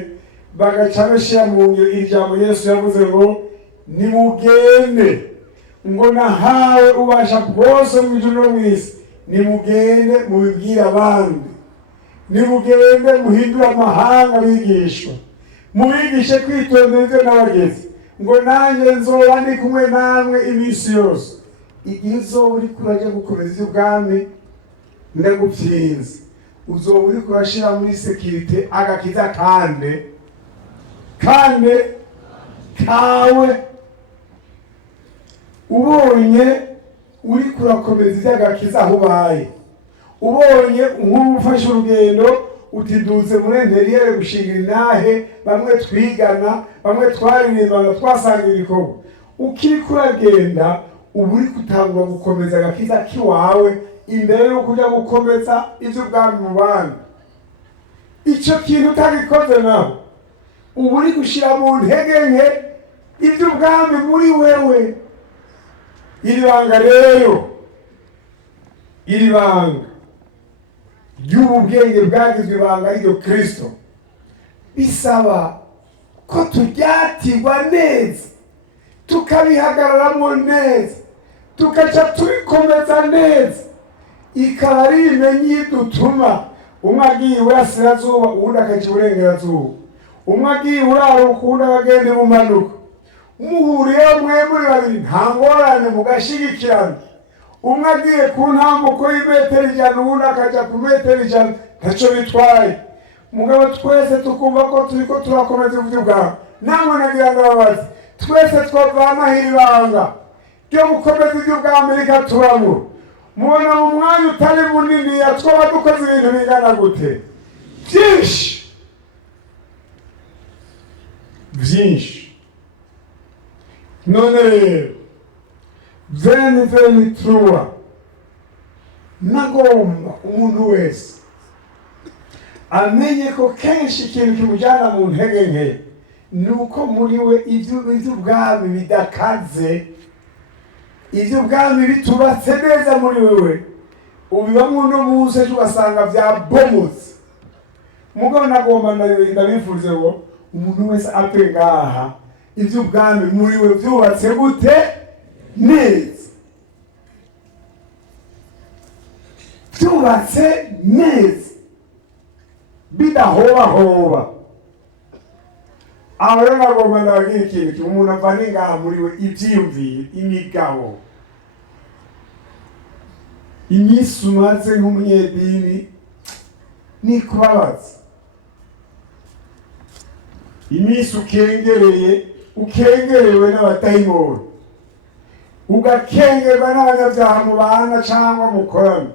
bagaca bashira mu ngiro ijambo Yesu yavuze ngo nimugende, ngo nahawe ubasha bwose mw'ijuru no mw'isi, nimugende mubibwire abandi, nimugende muhindure amahanga abigishwa, mubigishe kwitondera ivyo nabageze, ngo nanjye nzoba ndi kumwe namwe iminsi yose. Igihe uzoba uriko uraja gukomeza ivy'ubwami ndagupfinze, uzoba uriko urashira muri sekirite agakiza kande kawe. Ubonye uriko urakomeza ivy'agakiza aho ubaye, ubonye nk'ufashe urugendo utiduze muri interiyere gushinga Intahe, bamwe twigana, bamwe twaririmbana, twasangira ibikorwa, ukiriko uragenda ubu uri gutangura gukomeza agakiza kiwawe imbere yo kuja gukomeza ivy'ubwami mu bandi. Ico kintu utagikoze naho ubu uri gushira mu ntege nke ivy'ubwami muri wewe. Iri banga rero, iri banga ry'ubu bwenge bwagizwe ibanga ryo Kristo, bisaba ko tujyatirwa neza, tukabihagararamwo neza, tukaca tubikomeza neza, ikaba ari imenyi dutuma umwe agiye iburasirazuba uwundi akaja iburengerazuba, umwe agiye urara ukunda bagende mu manuka, muhuriye mwe muri babiri nta ngorane mugashigikirana. Umwe agiye ku ntambuko y'imetero 100 uwundi akaja ku metero 100 ntaco bitwaye. Mugabo twese tukumva ko turiko turakomeza uburyo bwawe. Namwe nagira ngo babaze twese twavana hiribanga ryo gukomeza uburyo bwa Amerika tubamo. Mubona mu mwanya utari munini yatwaba dukoze ibintu bingana gute? Byinshi. None rero 2023 nagomba umuntu wese amenye ko kenshi ikintu kimujyana mu ntege nke nuko muri we iby'ubwami bidakaze, iby'ubwami bitubatse neza muri wewe, ubibamo uno munsi ejo ugasanga byabomotse. Mugabo nagomba ndabifurize ngo umuntu wese apfe ngaha iby'ubwami muri we byubatse gute neza, byubatse neza bidahobahoba. Aho rero nagomba ndabagira ikintu umuntu avana ngaha muri we ibyiyumvire, imigabo, imisi umaze nk'umunyedini ni kubabaza, imisi ukengerewe n'abadayimoni, ugakengerwa n'abanyabyaha mubana cyangwa mukorana.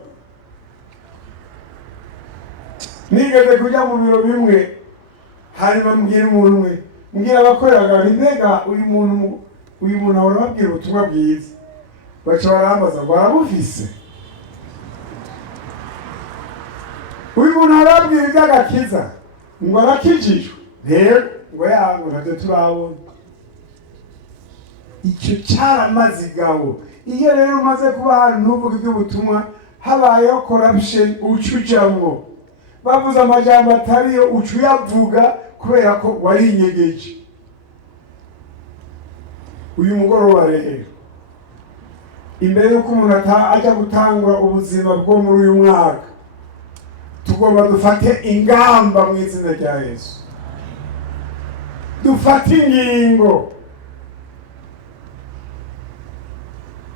Nigeze kujya mu biro bimwe, hanyuma mbwira umuntu umwe, mbwira abakoreraga mbega uyu muntu ahora ababwira ubutumwa bwiza, baca barambaza ngo arabufise. Uyu muntu arababwira iby'agakiza ngo arakijijwe, rero ngo yangu ntabyo turabona. Icyo cyaramaze igabo. Iyo rero umaze kuba ahantu ntuvuga iby'ubutumwa, habayeho corruption ucujamwo, bavuze amajambo atariyo ucuyavuga kubera ko warinyegeje. Uyu mugoroba rero imbere y'uko umuntu ajya gutangura ubuzima bwo muri uyu mwaka, tugomba dufate ingamba mu izina rya Yesu, dufate ingingo.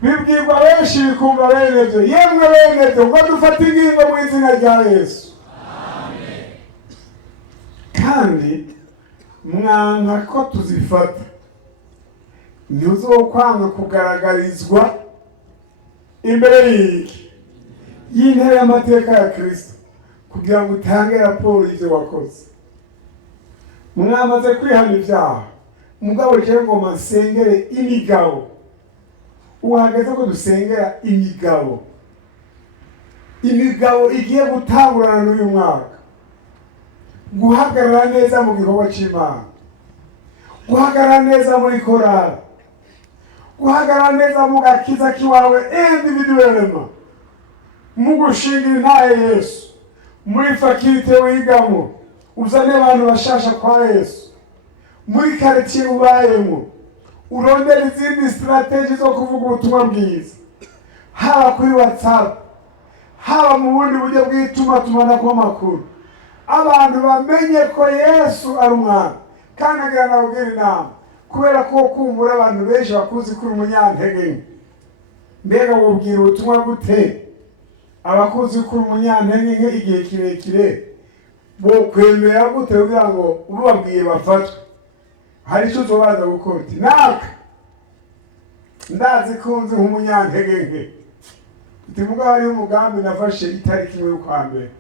Bibwirwa benshi bikumva bene byo, yemwe bene byo ngo dufate ingingo mu izina rya Yesu. Kandi mwanka ko tuzifata, ntuzokwanga kugaragarizwa imbere y'intebe y'amateka ya Kristo kugira ngo utange raporo y'ibyo wakoze. Mwamaze kwihana ibyaha, mugabo rero ngoma nsengere imigabo. Uhageze ko dusengera imigabo igiye gutangurana n'uyu mwaka, guhagarara neza mu gikorwa cy'Imana, guhagarara neza muri korali, guhagarara neza mu gakiza kiwawe individuellement, mu gushinga intahe Yesu, muri fakirite wigamo uzane abantu bashasha kwa Yesu, muri quartier ubayemo urondera izindi strategy zo kuvuga ubutumwa bwiza, haba kuri WhatsApp, haba mu bundi buryo bw'itumatumanaho amakuru. Abantu bamenye ko Yesu ari umwana. Kandi agira nabwira inama, kubera ko kumvura abantu benshi bakuzi kuri umunyantege. Mbega wubwira ubutumwa gute abakuzi kuri umunyantege igihe kirekire? Bo kwemera gute kugira ngo ubabwiye bafatwe? Hari icyo tubaza gukora uti naka ndazi kunzi nk'umunyantege. Utimuga hari umugambi nafashe itariki imwe y'ukwa mbere,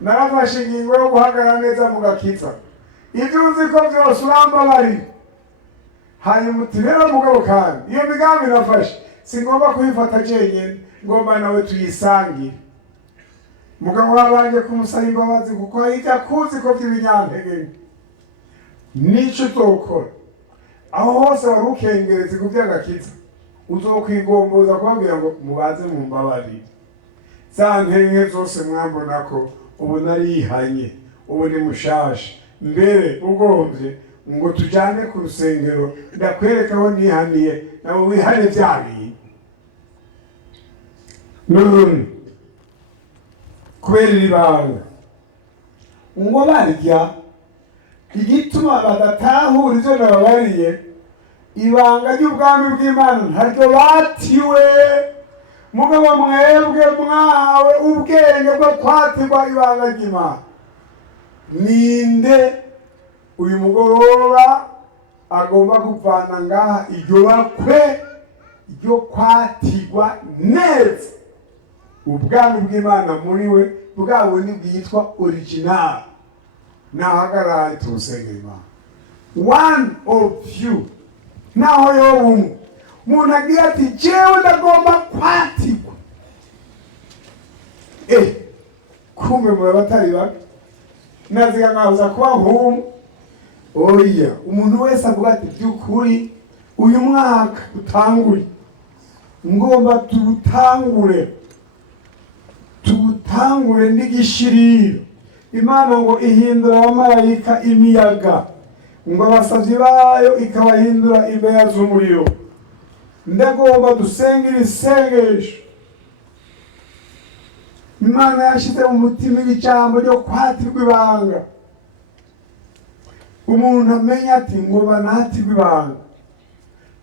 narafashe ingingo yo guhagarara neza mu gakiza. Ibyo uzi ko byose urambabarira. Hanyuma uti rero mugabo, kandi iyo migambi nafashe singomba kuyifata jenyine, ngomba nawe tuyisangire. Mugabo wabanje kumusaba imbabazi kuko hari icyo akuzi ko by'ibinyantege. Nico utokora aho hose wari ukengeretse ku by'agakiza, uzokwigomboza kubabwira ngo mubaze mu mbabarire. Za ntege zose mwambona ko ubu narihanye, ubu ni mushasha, mbere ugombye ngo tujyane ku rusengero ndakwereka aho nihaniye, nawe wihane byari none kubera ibanga ngo barya igituma badatahura ivyo nababariye, ibanga ry'ubwami bw'Imana ntaryo batiwe, mugabo mwebwe mwahawe ubwenge bwo kwatirwa ibanga ry'Imana. Ninde uyu mugoroba agomba kuvana ngaha iryo bakwe ryo kwatirwa neza ubwami bw'Imana muri we, bwa bundi bwitwa original? Nahagarare tumusengera Imana. One of you, naho yobu umuntu agira ati jewe ndagomba kwatirwa, kumbe mu batari bake naziga ngahoza kuba nk'umu. Oya, umuntu wese avuga ati by'ukuri uyu mwaka utangure, ngomba tuwutangure n'igishiriro. Imana ngo ihindura abamarayika imiyaga, ngo abasavyi bayo ikabahindura imbeya z'umuriro. Ndagomba dusengera isengesho Imana yashize mu mutima ijambo ryo kwatirwa ibanga. Umuntu amenya ati ngo banatirwa ibanga.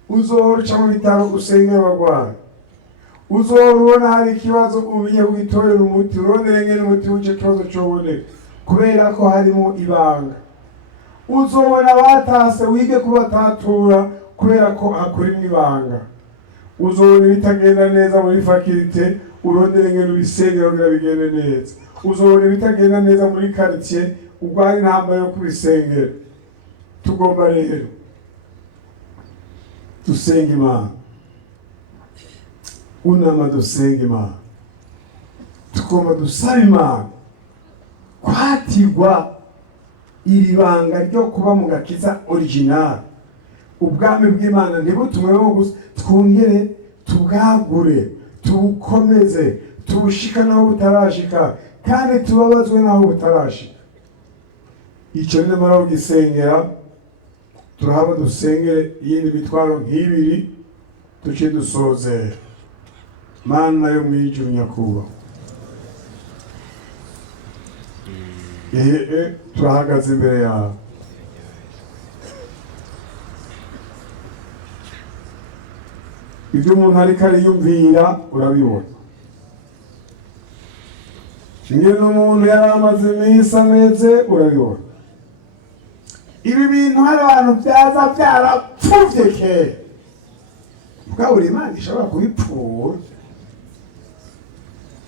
Uzohora uca mu bitaro usengera abagwayi, uzohora ubona hari ikibazo ubiye witorera umuti, urondere ngene umuti w'ico kibazo coboneka, kubera ko harimo ibanga. Uzobona batase wige kubatatura kubera ko hakurimwo ibanga. Uzobona ibitagenda neza muri fakulté, urondere ngene ubisengera kugira bigende neza. Uzobona ibitagenda neza muri quartier, ugwara intambara yo kubisengera. Tugomba rero dusenga Imana, unama dusenga Imana, tugomba dusaba Imana kwatirwa iri banga ryo kuba mu gakiza original. Ubwami bw'Imana ntibutumweho gusa, twongere tubwagure, tubukomeze, tubushika naho butarashika, kandi tubabazwe naho butarashika. Ico nimara ugisengera, turahaba dusengere iyindi mitwaro nk'ibiri tuce dusoze. Mana yo mwijuru nyakubahwa, turahagaze imbere yawe. Ibyo umuntu ariko ariyumvira urabibona. Ingene umuntu yari amaze iminsi ameze urabibona. Ibi bintu hari abantu byaza byarapfuvye kera, mugabo Imana ishobora kubipfura.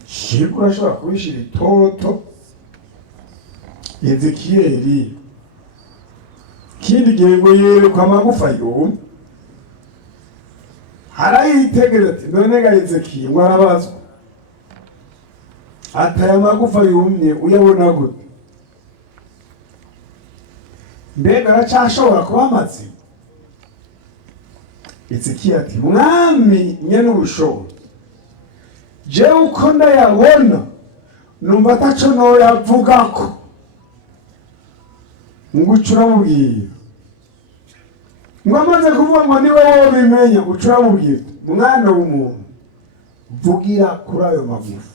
Shirwa urashobora kubishira itoto. Ezekiyeli kindi gihe ngo yerekwa amagufa yumye, harayitegereza ati none ga Ezekiya ngo arabazwa ataya amagufa yumye uyabona gute? Mbega aracashobora kuba amazima? Ezekiya ati mwami nyene ubushobozi, jewe uko ndayabona numva ataco noyavugako. Ngo ucuramubwira, ngo amaze kuvuga ngo niwe wobimenya, ucuramubwira mwana w'umuntu, vugira kuri ayo magufa,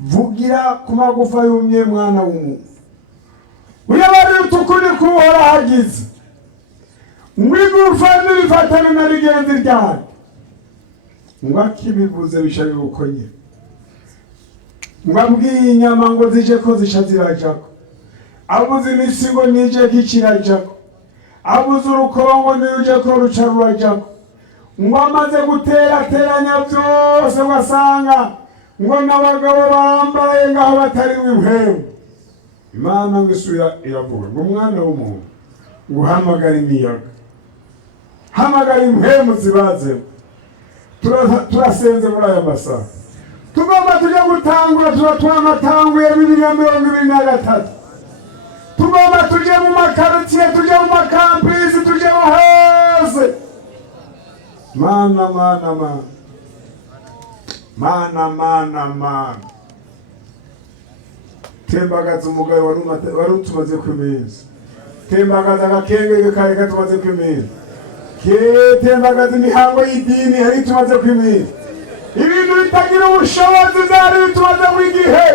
vugira ku magufa yumye mwana w'umuntu. Uyabari utukuri kuhora hagize, ngo igufa nirifatane na rigenzi ryaryo, ngo akibivuze bisha bibukonye, ngo ambwiye inyama ngo zije ko zisha zirajako, abuze imisi ngo nije kikirajako, abuze urukongo nije ko ruca rurajako. Ngo amaze guterateranya byose ugasanga ngo n'abagabo bambaye ngaho batari w'impeho. Imana ngo isubira iravuga ngo mwana w'umuntu, ngo hamagara imiyaga, hamagara impemu zibaze. Turasenze muri aya masaha, tugomba tujya gutangura, tuba twamatanguye 2023. Tugomba tuje mu makaritiye, tuje mu makampisi, tuje mu hose. Mana Tembagaza umugayo wari utumaze kwimeza. Tembagaza agakengerwe kare katumaze kwimeza. Tembagaza imihango y'idini yari tumaze kwimeza. Ibintu bitagira ubushobozi byari bitumaze mu gihe.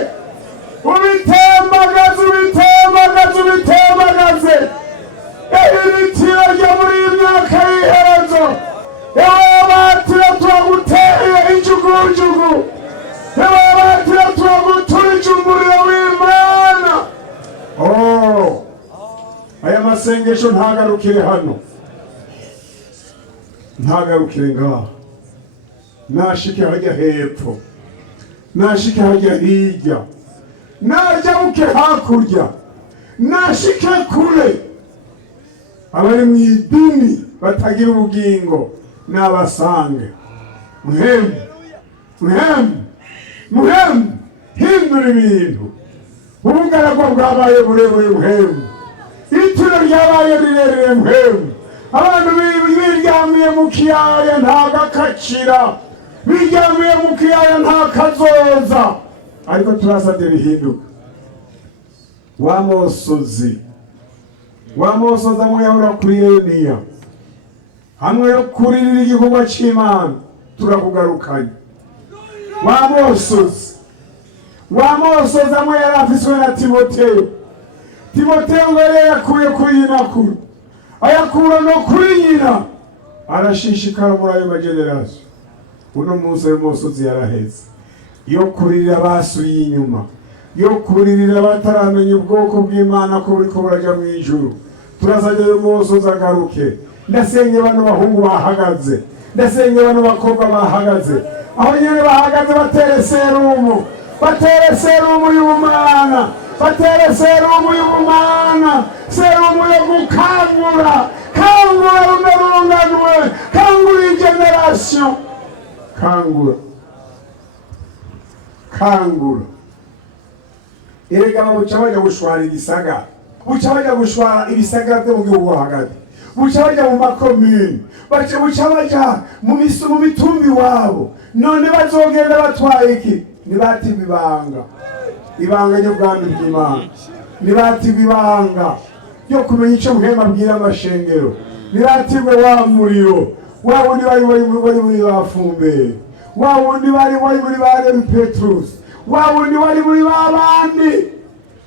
Ubitembagaza uhagaze ibitiro ryo muri iyi myaka y'iherezo yewe batira turaguteye injugujugu yewe batira turaguturije umuriro w'Imana. Aya masengesho ntagarukire hano, ntagarukire ngaha, nashike hajya hepfo, nashike hajya hirya, najabuke hakurya, nashike kure. Abari mu idini batagira ubugingo nabasange. Muhemu hindura ibintu. Ubugaragwa bwabaye burebure muhemu, itiro ryabaye rirerire muhemu. Abantu biryamiye mu kiyaya nta gakacira, biryamiye mu kiyaya nta kazoza, ariko turasabye bihinduka. Wa mosozi amwe yahora kuri Yeremiya, hamwe yo kuririra igikorwa c'Imana turakugarukanye. Wa mosozi amwe yari afiswe na Timoteyo ngo yari yakuye kuri nyinakuru, ayakura no kuri nyina, arashishikara muri ayo mageneration. Uno munsi ayo mosozi yaraheze, yo kuririra basubiye inyuma, yo kuririra bataramenya ubwoko bw'Imana ko buriko buraja mw'ijuru. Turasabye ayo mosozi agaruke. Ndasenge bano bahungu bahagaze, ndasenge bano bakobwa bahagaze, aho nyene bahagaze batere serumu y'ubumana, batere serumu y'ubumana, serumu yo gukangura, kangura runo runganwe, kangura igeneration, kangura. Erega babuca bajya gushwara igisagara, buca bajya gushwara ibisagara byo mu gihugu hagati, buca bajya mu makomune, buca bajya mu mitumbi wabo. None bazogenda batwaye iki? Nibatimba ibanga ry'ubwami bw'Imana, nibatimba ibanga ryo kumenya icyo muhema abwira amashengero, nibatimba wa muriro, wa wundi bari muri bafumbere, wa wundi bari muri ba Petrus, wa wundi wari muri babandi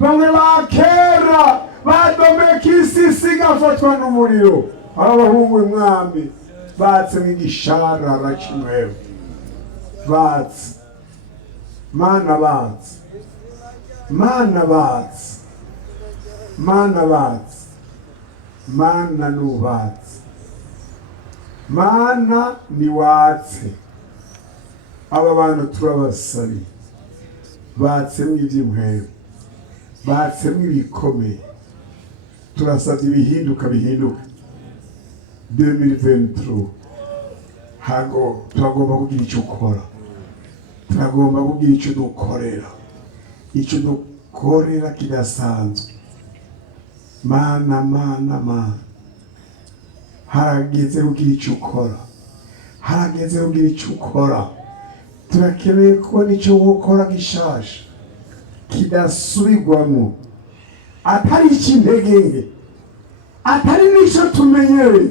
bamwe bakera badomeka isi igafatwa n'umuriro. Abahungu umwami batse nk'igishara kimwe, batse mana nubatse, mana niwatse. Aba bantu turabasabiye, batsemwe iby'imwemu, batsemwe ibikomeye, turasabye bihinduka 2023. Turagomba kugira icyo ukora, turagomba kugira icyo dukorera kidasanzwe. Mana harageze kugira icyo ukora, turakeneye kubona icyo gukora gishasha kidasubirwamo, atari icy'intege, atari n'icyo tumenyereye.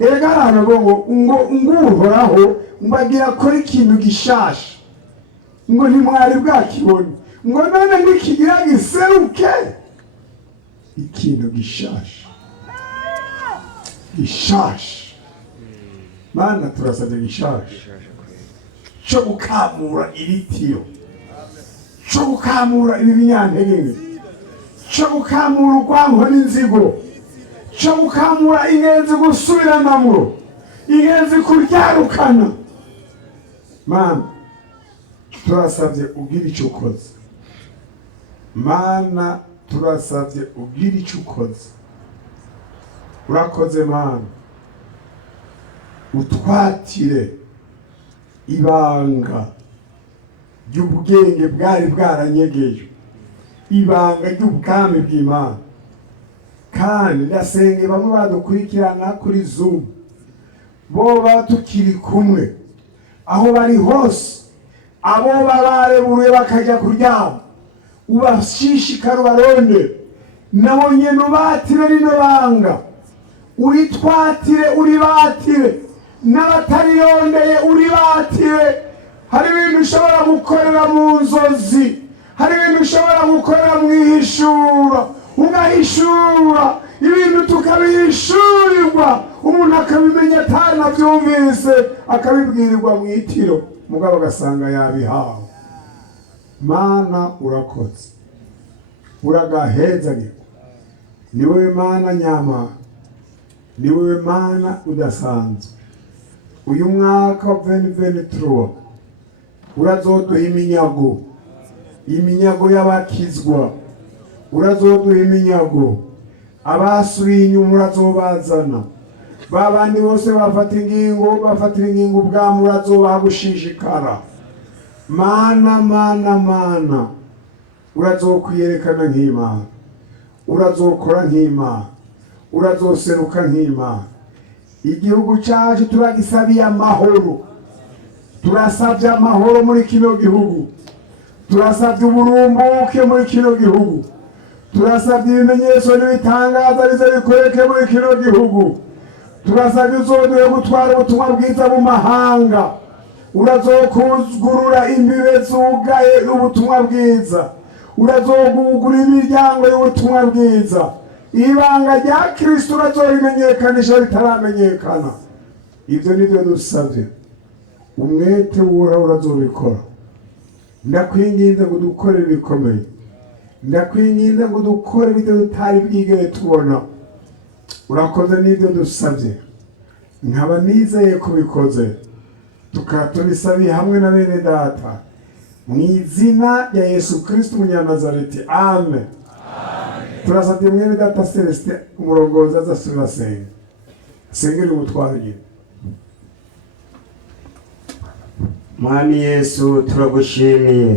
Erega aranago ngo uhoraho mbagira akora ikintu gishasha, ngo ntimwari bwakibone, ngo none ntikigira giseruke. Ikintu gishasha. Mana turasabye gishasha cyo gukamura ibitiyo, cyo gukamura ibi binyantege, cyo gukamura urwango n'inzigo, cyo gukamura ingenzi gusubiranamwo, ingenzi kuryarukana. Mana turasabye ugira icyo ukoze, Mana turasabye ugira icyo ukoze. Urakoze Mana, utwatire ibanga ry'ubwenge bwari bwaranyegeje, ibanga ry'ubwami bw'Imana. Kandi ndasenge bamwe badukurikirana kuri Zoom, boba tukiri kumwe aho bari hose, abo babareburuye bakajya kuryama, ubashishikara ubaronde, nabo nyene ubatire rino banga, uritwatire uribatire, n'abatariyondeye uribatire. Hari ibintu ushobora gukorera mu nzozi, hari ibintu ushobora gukorera mu ihishura, ugahishura ibintu tukabihishurirwa, umuntu akabimenya atanavyumvise, akabibwirirwa mw'itiro, mugabo agasanga yabihawe. Mana urakoze, uragahezagirwa, ni wewe Mana nyama, ni wewe Mana udasanzwe. Uyu mwaka wa 2023 urazoduha iminyago y'abakizwa, urazoduha iminyago abasubiye inyuma urazobazana, babandi bose bafatira ingingo ubwami urazobaha gushishikara. Mana urazokwiyerekana nk'Imana, urazokora nk'Imana, urazoseruka nk'Imana. Igihugu cyacu turagisabiye amahoro, turasabye amahoro muri kino gihugu, turasabye uburumbuke muri kino gihugu, turasabye ibimenyetso n'ibitangaza bize bikoreke muri kino gihugu, turasabye uzoduhe gutwara ubutumwa bwiza mu mahanga, urazokugurura imbibe zugaye ubutumwa bwiza, urazogugura imiryango y'ubutumwa bwiza. Ibanga rya Kristo urazobimenyekanisha ritaramenyekana. Ibyo nibyo dusabye, umwete wura urazobikora. Ndakwinginze ngo dukorere ibikomeye, ndakwinginze ngo dukorere ibyo tutari bwigere tubona. Urakoze n'ibyo dusabye, nkaba nizeye ko bikoze, tukatubisabiye hamwe na bene data mu izina rya Yesu Kristo umunyanazareti, amen. Turasabye mwene data Celestin umurongozi azasubira senga sengera umutware. Mwami Yesu turagushimiye,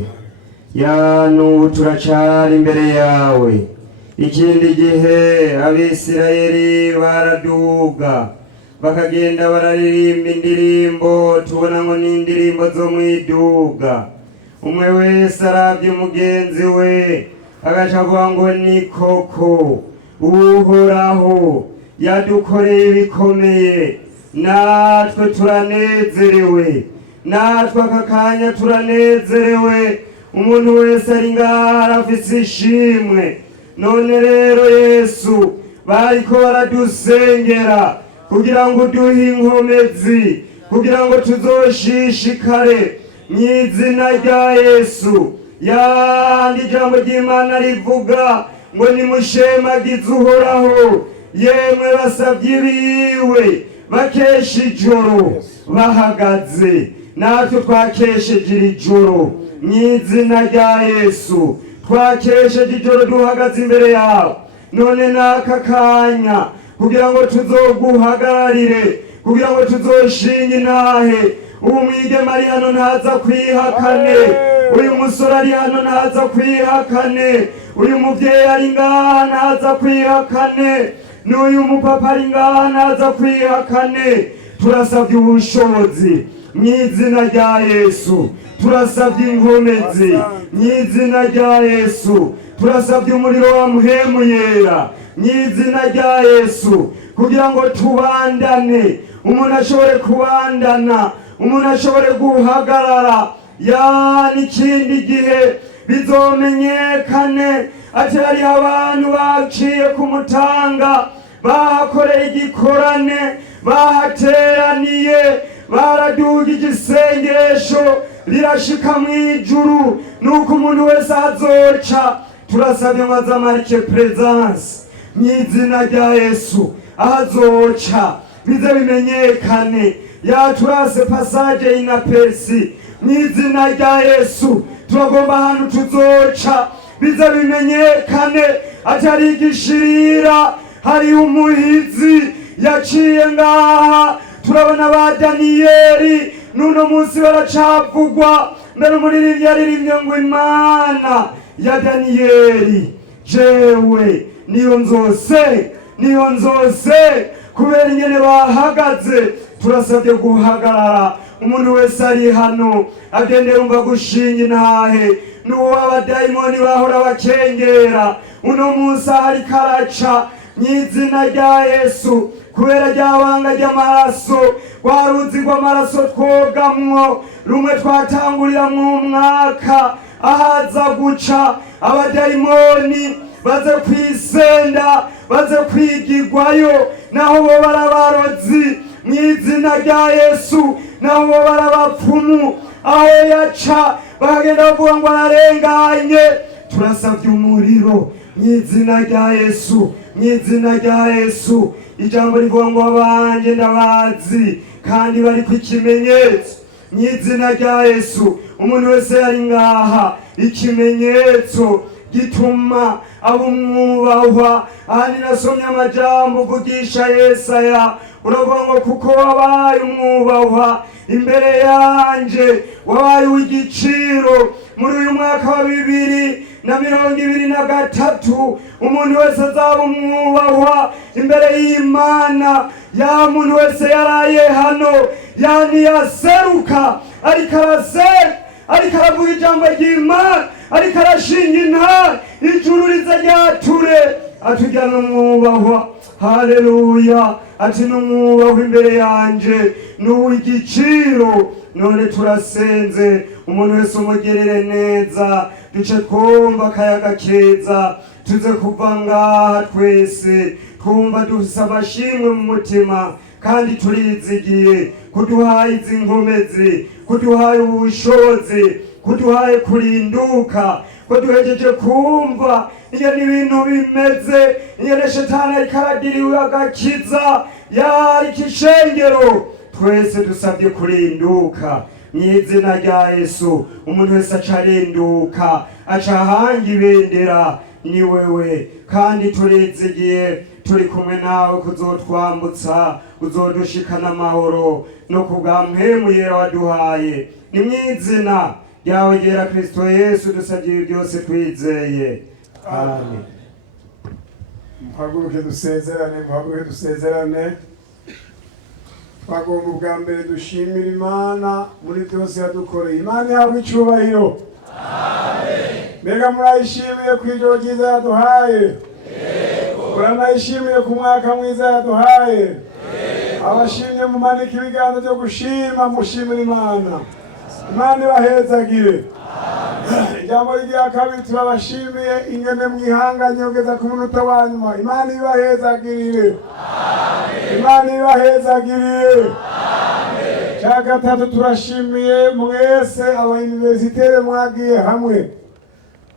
ya n'ubu turacari imbere yawe. Ikindi gihe Abisirayeli baraduga bakagenda bararirimba indirimbo, tubona ngo ni indirimbo zo mwiduga. Umwe wese aravye umugenzi we agaca avuga ngo ni koko Uhoraho yadukoreye ibikomeye, natwe turanezerewe, natwe aka kanya turanezerewe. Umuntu wese ari ngaha arafise ishimwe. None rero Yesu bariko baradusengera kugira ngo uduhe inkomezi, kugira ngo tuzoshishikare mw'izina rya Yesu. Yandi ijambo ry'Imana rivuga ngo nimushemagize Uhoraho, yemwe basavyi biwe bakesha ijoro bahagaze. Natwe twakesheje iri joro mw'izina rya Yesu, twakesheje ijoro duhagaze imbere yawe. None n'aka kanya kugira ngo tuzoguhagararire, kugira ngo tuzoshinge intahe. Ubu mwigeme ari hano ntaza kwihakane, uyu musore ari hano ntaza kwihakane, uyu muvyeyi ari ngaha ntaza kwihakane, n'uyu mupapa ari ngaha ntaza kwihakane. Turasabye ubushobozi mw'izina rya Yesu, turasabye inkomezi mw'izina rya Yesu, turasabye umuriro wa Muhemu Yera mw'izina rya Yesu, kugira ngo tubandane, umuntu ashobore kubandana, umuntu ashobore guhagarara. N'ikindi gihe bizomenyekane ati hari abantu baciye ku Mutanga, bahakoreye igikorane, bahateraniye, baraduga igisengesho rirashika mw'ijuru, nuko umuntu wese azoca. Turasabye ngo azamarike presence mw'izina rya Yesu, ahazoca bize bimenyekane. Turase passage inapesi mw'izina rya Yesu, turagomba ahantu tuzoca bize bimenyekane ati hari igishirira, hari umuhizi yaciye ngaha. Turabona ba Daniyeli n'uno munsi baracavugwa, mbere umuririmbyi yaririmbye ngo Imana ya Daniyeli jewe niyo nzose kubera ingene bahagaze. Turasabye guhagarara, umuntu wese ari hano agende yumva gushinga intahe. N'uwo abadayimoni bahora bakengera uno munsi ahari karaca mw'izina rya Yesu, kubera ryabanga ry'amaraso, rwa ruzi rw'amaraso twogamwo rumwe twatangurira mu mwaka, ahaza guca abadayimoni baze kwisenda, baze kwigirwayo, naho bo barabarozi mu izina rya Yesu, naho bo barabapfumu, aho yaca bagenda bavuga ngo ararenganye, turasavye umuriro mu izina rya Yesu, mu izina rya Yesu. Ijambo rivuga ngo abanje ndabazi kandi bari ku ikimenyetso, mu izina rya Yesu. Umuntu wese yari ngaha, ikimenyetso gituma abo mwubahwa. Ahandi nasomye amajambo uvugisha Yesaya, uravuga ngo kuko wabaye umwubahwa imbere yanje, wabaye w'igiciro muri uyu mwaka wa 2023. Umuntu wese azaba umwubahwa imbere y'Imana. Ya muntu wese yaraye hano, yani yaseruka ariko aravuga ijambo ry'Imana, ariko arashinga Intahe, ijuru riza ryature, atujyana umwubahwa. Haleluya, ati n'umwubahwa imbere yanje n'uw'igiciro. None turasenze, umuntu wese umugerere neza, duce twumva akayaga keza, tuze kuva ngaha twese twumva dufise amashimwe mu mutima, kandi turizigiye kuduhaye izi nkomezi, kuduhaye ubushobozi, kuduhaye kurinduka, ko duhejeje kumva ingene ibintu bimeze, ingene shetani ariko aradiriwe agakiza yari kishengero. Twese dusabye kurinduka mu izina rya Yesu. Umuntu wese aca arinduka, aca ahanga ibendera, ni wewe, kandi turizigiye turi kumwe nawe kuzotwambutsa, uzodushikana amahoro no kubwa mpwemu yera waduhaye. Ni mu izina ryawe ryera Kristo Yesu dusabye ibi byose twizeye, amen. Muhaguruke dusezerane. Twagomba ubwa mbere dushimira Imana muri byose yadukoreye. Imana yahabwa icubahiro. Mbega murayishimiye ku ijoro ryiza yaduhaye? Muranayishimiye ku mwaka mwiza yaduhaye? Abashimye mumanike ibiganza byo gushima, mushimira Imana. Imana ibahezagire. Ijambo rigira kabiri, turabashimiye ingene mwihanganye kugeza ku munota wa nyuma. Imana ibahezagirire. Imana ibahezagirire. Cya gatatu, turashimiye mwese aba-universitaire mwagiye hamwe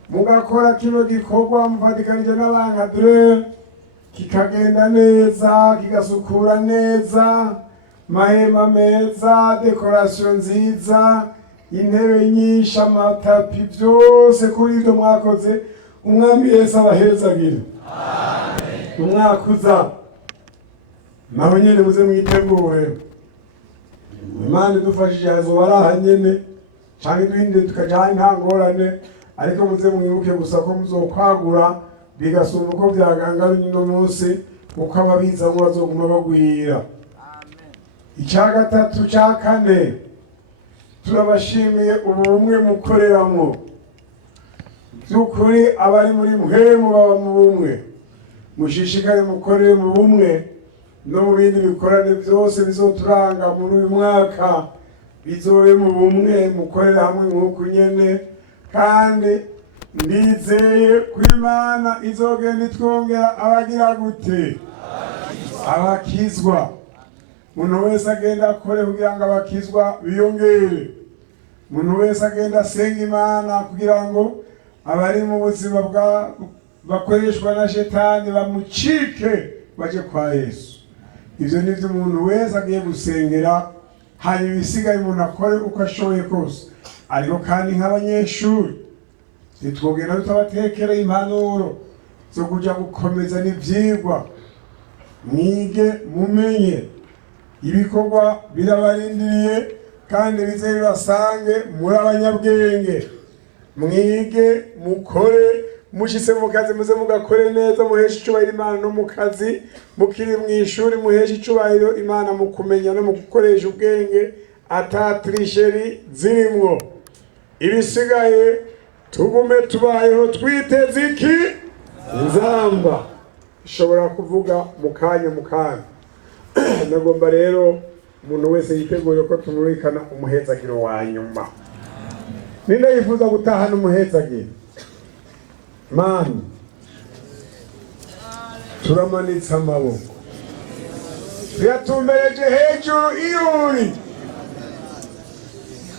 mugakora kino gikorwa mufatikanije n'aba-Encadreur, kikagenda neza, kigasukura neza, mahema meza, dekorasiyo nziza, intebe nyinshi, amatapi, byose kuri ibyo mwakoze. Umwami Yesu abahezagire. Umwaka uza naho nyene muze mwitegure. Imana idufashije hazoba ari aha nyene canke duhinde tukaja nta ngorane, ariko muze mwibuke gusa ko muzokwagura bigasumba uko byagangana uno munsi, kuko ababizamwo bazoguma bagwira. Icya gatatu, cya kane, turabashimiye ubumwe mukoreramo. By'ukuri abari muri mpwemu baba mu bumwe, mushishikare mukorere mu bumwe no mu bindi bikorane byose bizoturanga muri uyu mwaka, bizobe mu bumwe, mukorere hamwe nk'uku nyene. Kandi ndizeye ko Imana izogenda itwongera abagira gute? Abakizwa. Umuntu wese agenda akore kugira ngo abakizwa biyongere. Umuntu wese agenda asenga Imana kugira ngo abari mu buzima bakoreshwa na shetani bamucike baje kwa Yesu. Ivyo nivyo umuntu wese agiye gusengera, hanyuma ibisigaye umuntu akore uko ashoboye kose. Ariko kandi nk'abanyeshuri ntitwogenda tutabatekereye impanuro zo kuja gukomeza n'ivyigwa. Mwige mumenye ibikorwa birabarindiriye, kandi bize bibasange muri abanyabwenge. Mwige mukore, mushitse mu kazi muze mugakore neza, muheshe icubahiro Imana no mu kazi. Mukiri mw'ishuri muheshe icubahiro Imana mu kumenya no mu gukoresha ubwenge, ata trisheri zirimwo. Ibisigaye tugume tubayeho twiteze iki? Inzamba. Ishobora kuvuga mukanya. Nagomba rero umuntu wese yiteguye ko tumurikana umuhezagiro wa nyuma. Ninde yifuza gutaha n'umuhezagiro? Mani, turamanitse amaboko tuyatumbereje hejuru iyuri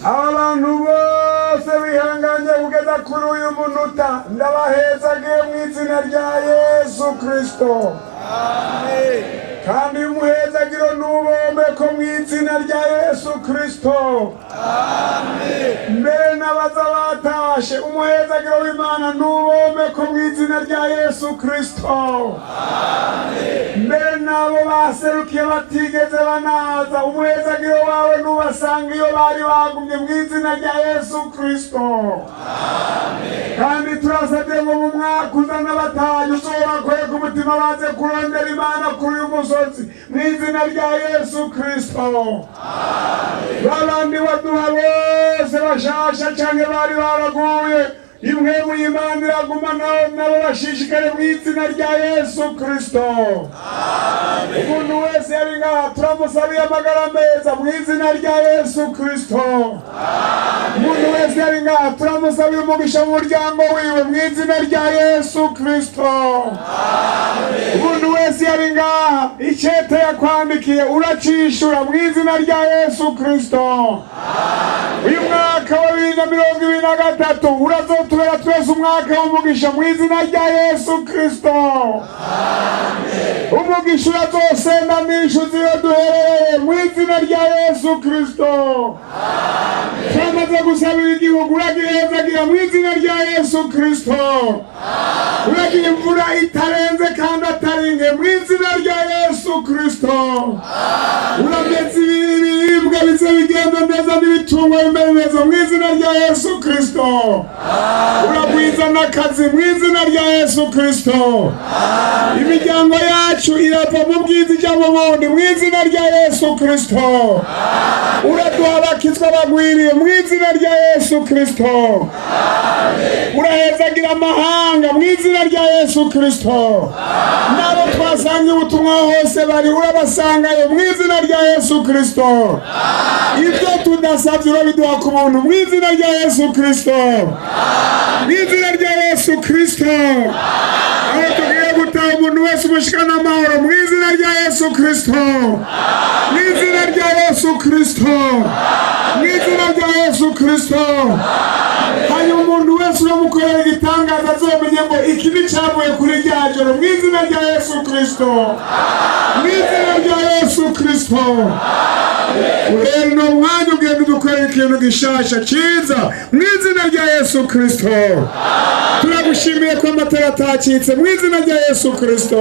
abantu bose bihanganye kugeza kuri uyu munota ndabahezagiye mu izina rya Yesu Kristo. Amen. Kandi umuhezagiro n'ubomeko mu izina rya Yesu Kristo. Amen. Mbere n'abaza batashe umuhezagiro w'Imana n'ubomeko mu izina rya Yesu Kristo. Amen. Mbere n'abo baserukiye batigeze banaza umuhezagiro wawe n'ubasanga iyo bari bagumye mu izina rya Yesu Kristo. Amen. Kandi turasabye ngo mu mwaka uzana batanye uzobakoye ku mutima baze kurondera Imana kuri uyu musozi mu izina rya Yesu Kristo. Amen. Babandi waduha bose bashasha canke bari baraguye imwe mu Imana iraguma nabo bashishikare mu izina rya Yesu Kristo. Amen. Umuntu wese yari ngaha turamusabiye amagara meza mu izina rya Yesu Kristo. Amen. Umuntu wese yari ngaha turamusabiye umugisha mu muryango wiwe mu izina rya Yesu Kristo. Amen. Umuntu wese yari ngaha icete yakwandikiye uracishura mu izina rya Yesu Kristo. Amen. Uyu mwaka wa 2023 urazotubera twese umwaka w'umugisha mu izina rya Yesu Kristo. Amen. Umugisha urazosenda n'ishuzi iyo duherereye mu izina rya Yesu Kristo. Amen. Twamaze gusabira igihugu uragihezagira mu izina rya Yesu Kristo. Amen. Uragira imvura itarenze kandi ataringe mu izina rya Yesu Kristo. Amen. Urametse ibiribwa bize bigenda neza n'ibitungwa bimeze neza mu izina rya Yesu Kristo. Amen. Uragwiza n'akazi mu izina rya Yesu Kristo. Amen. Imiryango yacu irava mu bwiza ijya mu bundi mu izina rya Yesu Kristo. Amen. Uraduha abakizwa bagwiriye mu izina rya Yesu Kristo. Amen. Urahezagira amahanga mu izina rya Yesu Kristo. Amen. Nabo twasanze ubutumwa hose bari urabasangayo mu izina rya Yesu Kristo. Amen. Ibyo tudasabye urabiduha ku buntu mu izina rya Yesu Kristo. Amen. Mu izina rya Yesu Kristo. Aho tugiye gutaha umuntu wese umushikana amahoro mu izina rya Yesu Kristo. Mu izina rya Yesu Kristo. Mu izina rya Yesu Kristo. Hanyuma umuntu wese uramukorera igitangaza azomenye ngo iki ni cyavuye kuri rya joro mu izina rya Yesu Kristo. Mu izina rya Yesu Kristo. Rero no mwanya ugenda udukorera ikintu gishasha cyiza mu izina rya Yesu Kristo. Turagushimiye ko amatara atacitse mu izina rya Yesu Kristo.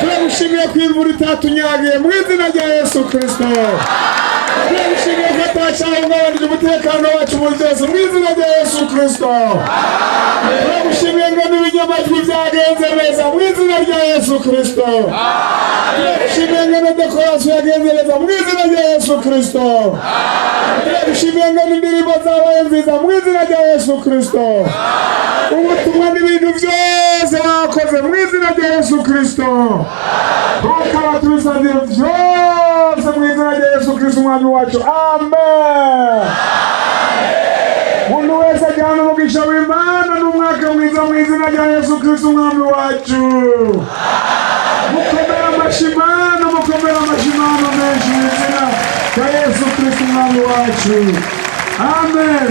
Turagushimiye ko imvura itatunyagiye mu izina rya Yesu Kristo. Turagushimiye ko atacahungabanije umutekano wacu mu byose mu izina rya Yesu Kristo. Turagushimiye ngo n'ibinyamajwi byagenze neza mu izina rya Yesu Kristo. Turagushimiye ngo na dekorasiyo yagenze neza mu izina rya Yesu Kristo. Turagushimiye ngo n'indirimbo zabaye nziza mu izina rya Yesu Kristo. Ubutumwa n'ibintu byose bakoze mu izina rya Yesu Kristo. Tukaba tubisabye byose mu izina rya Yesu Kristo umwami wacu. Amen. Umuntu wese ajyana umugisha w'Imana n'umwaka mwiza mu izina rya Yesu Kristo umwami wacu. Mukomera amashimano menshi mu izina rya Yesu Kristo umwami wacu. Amen.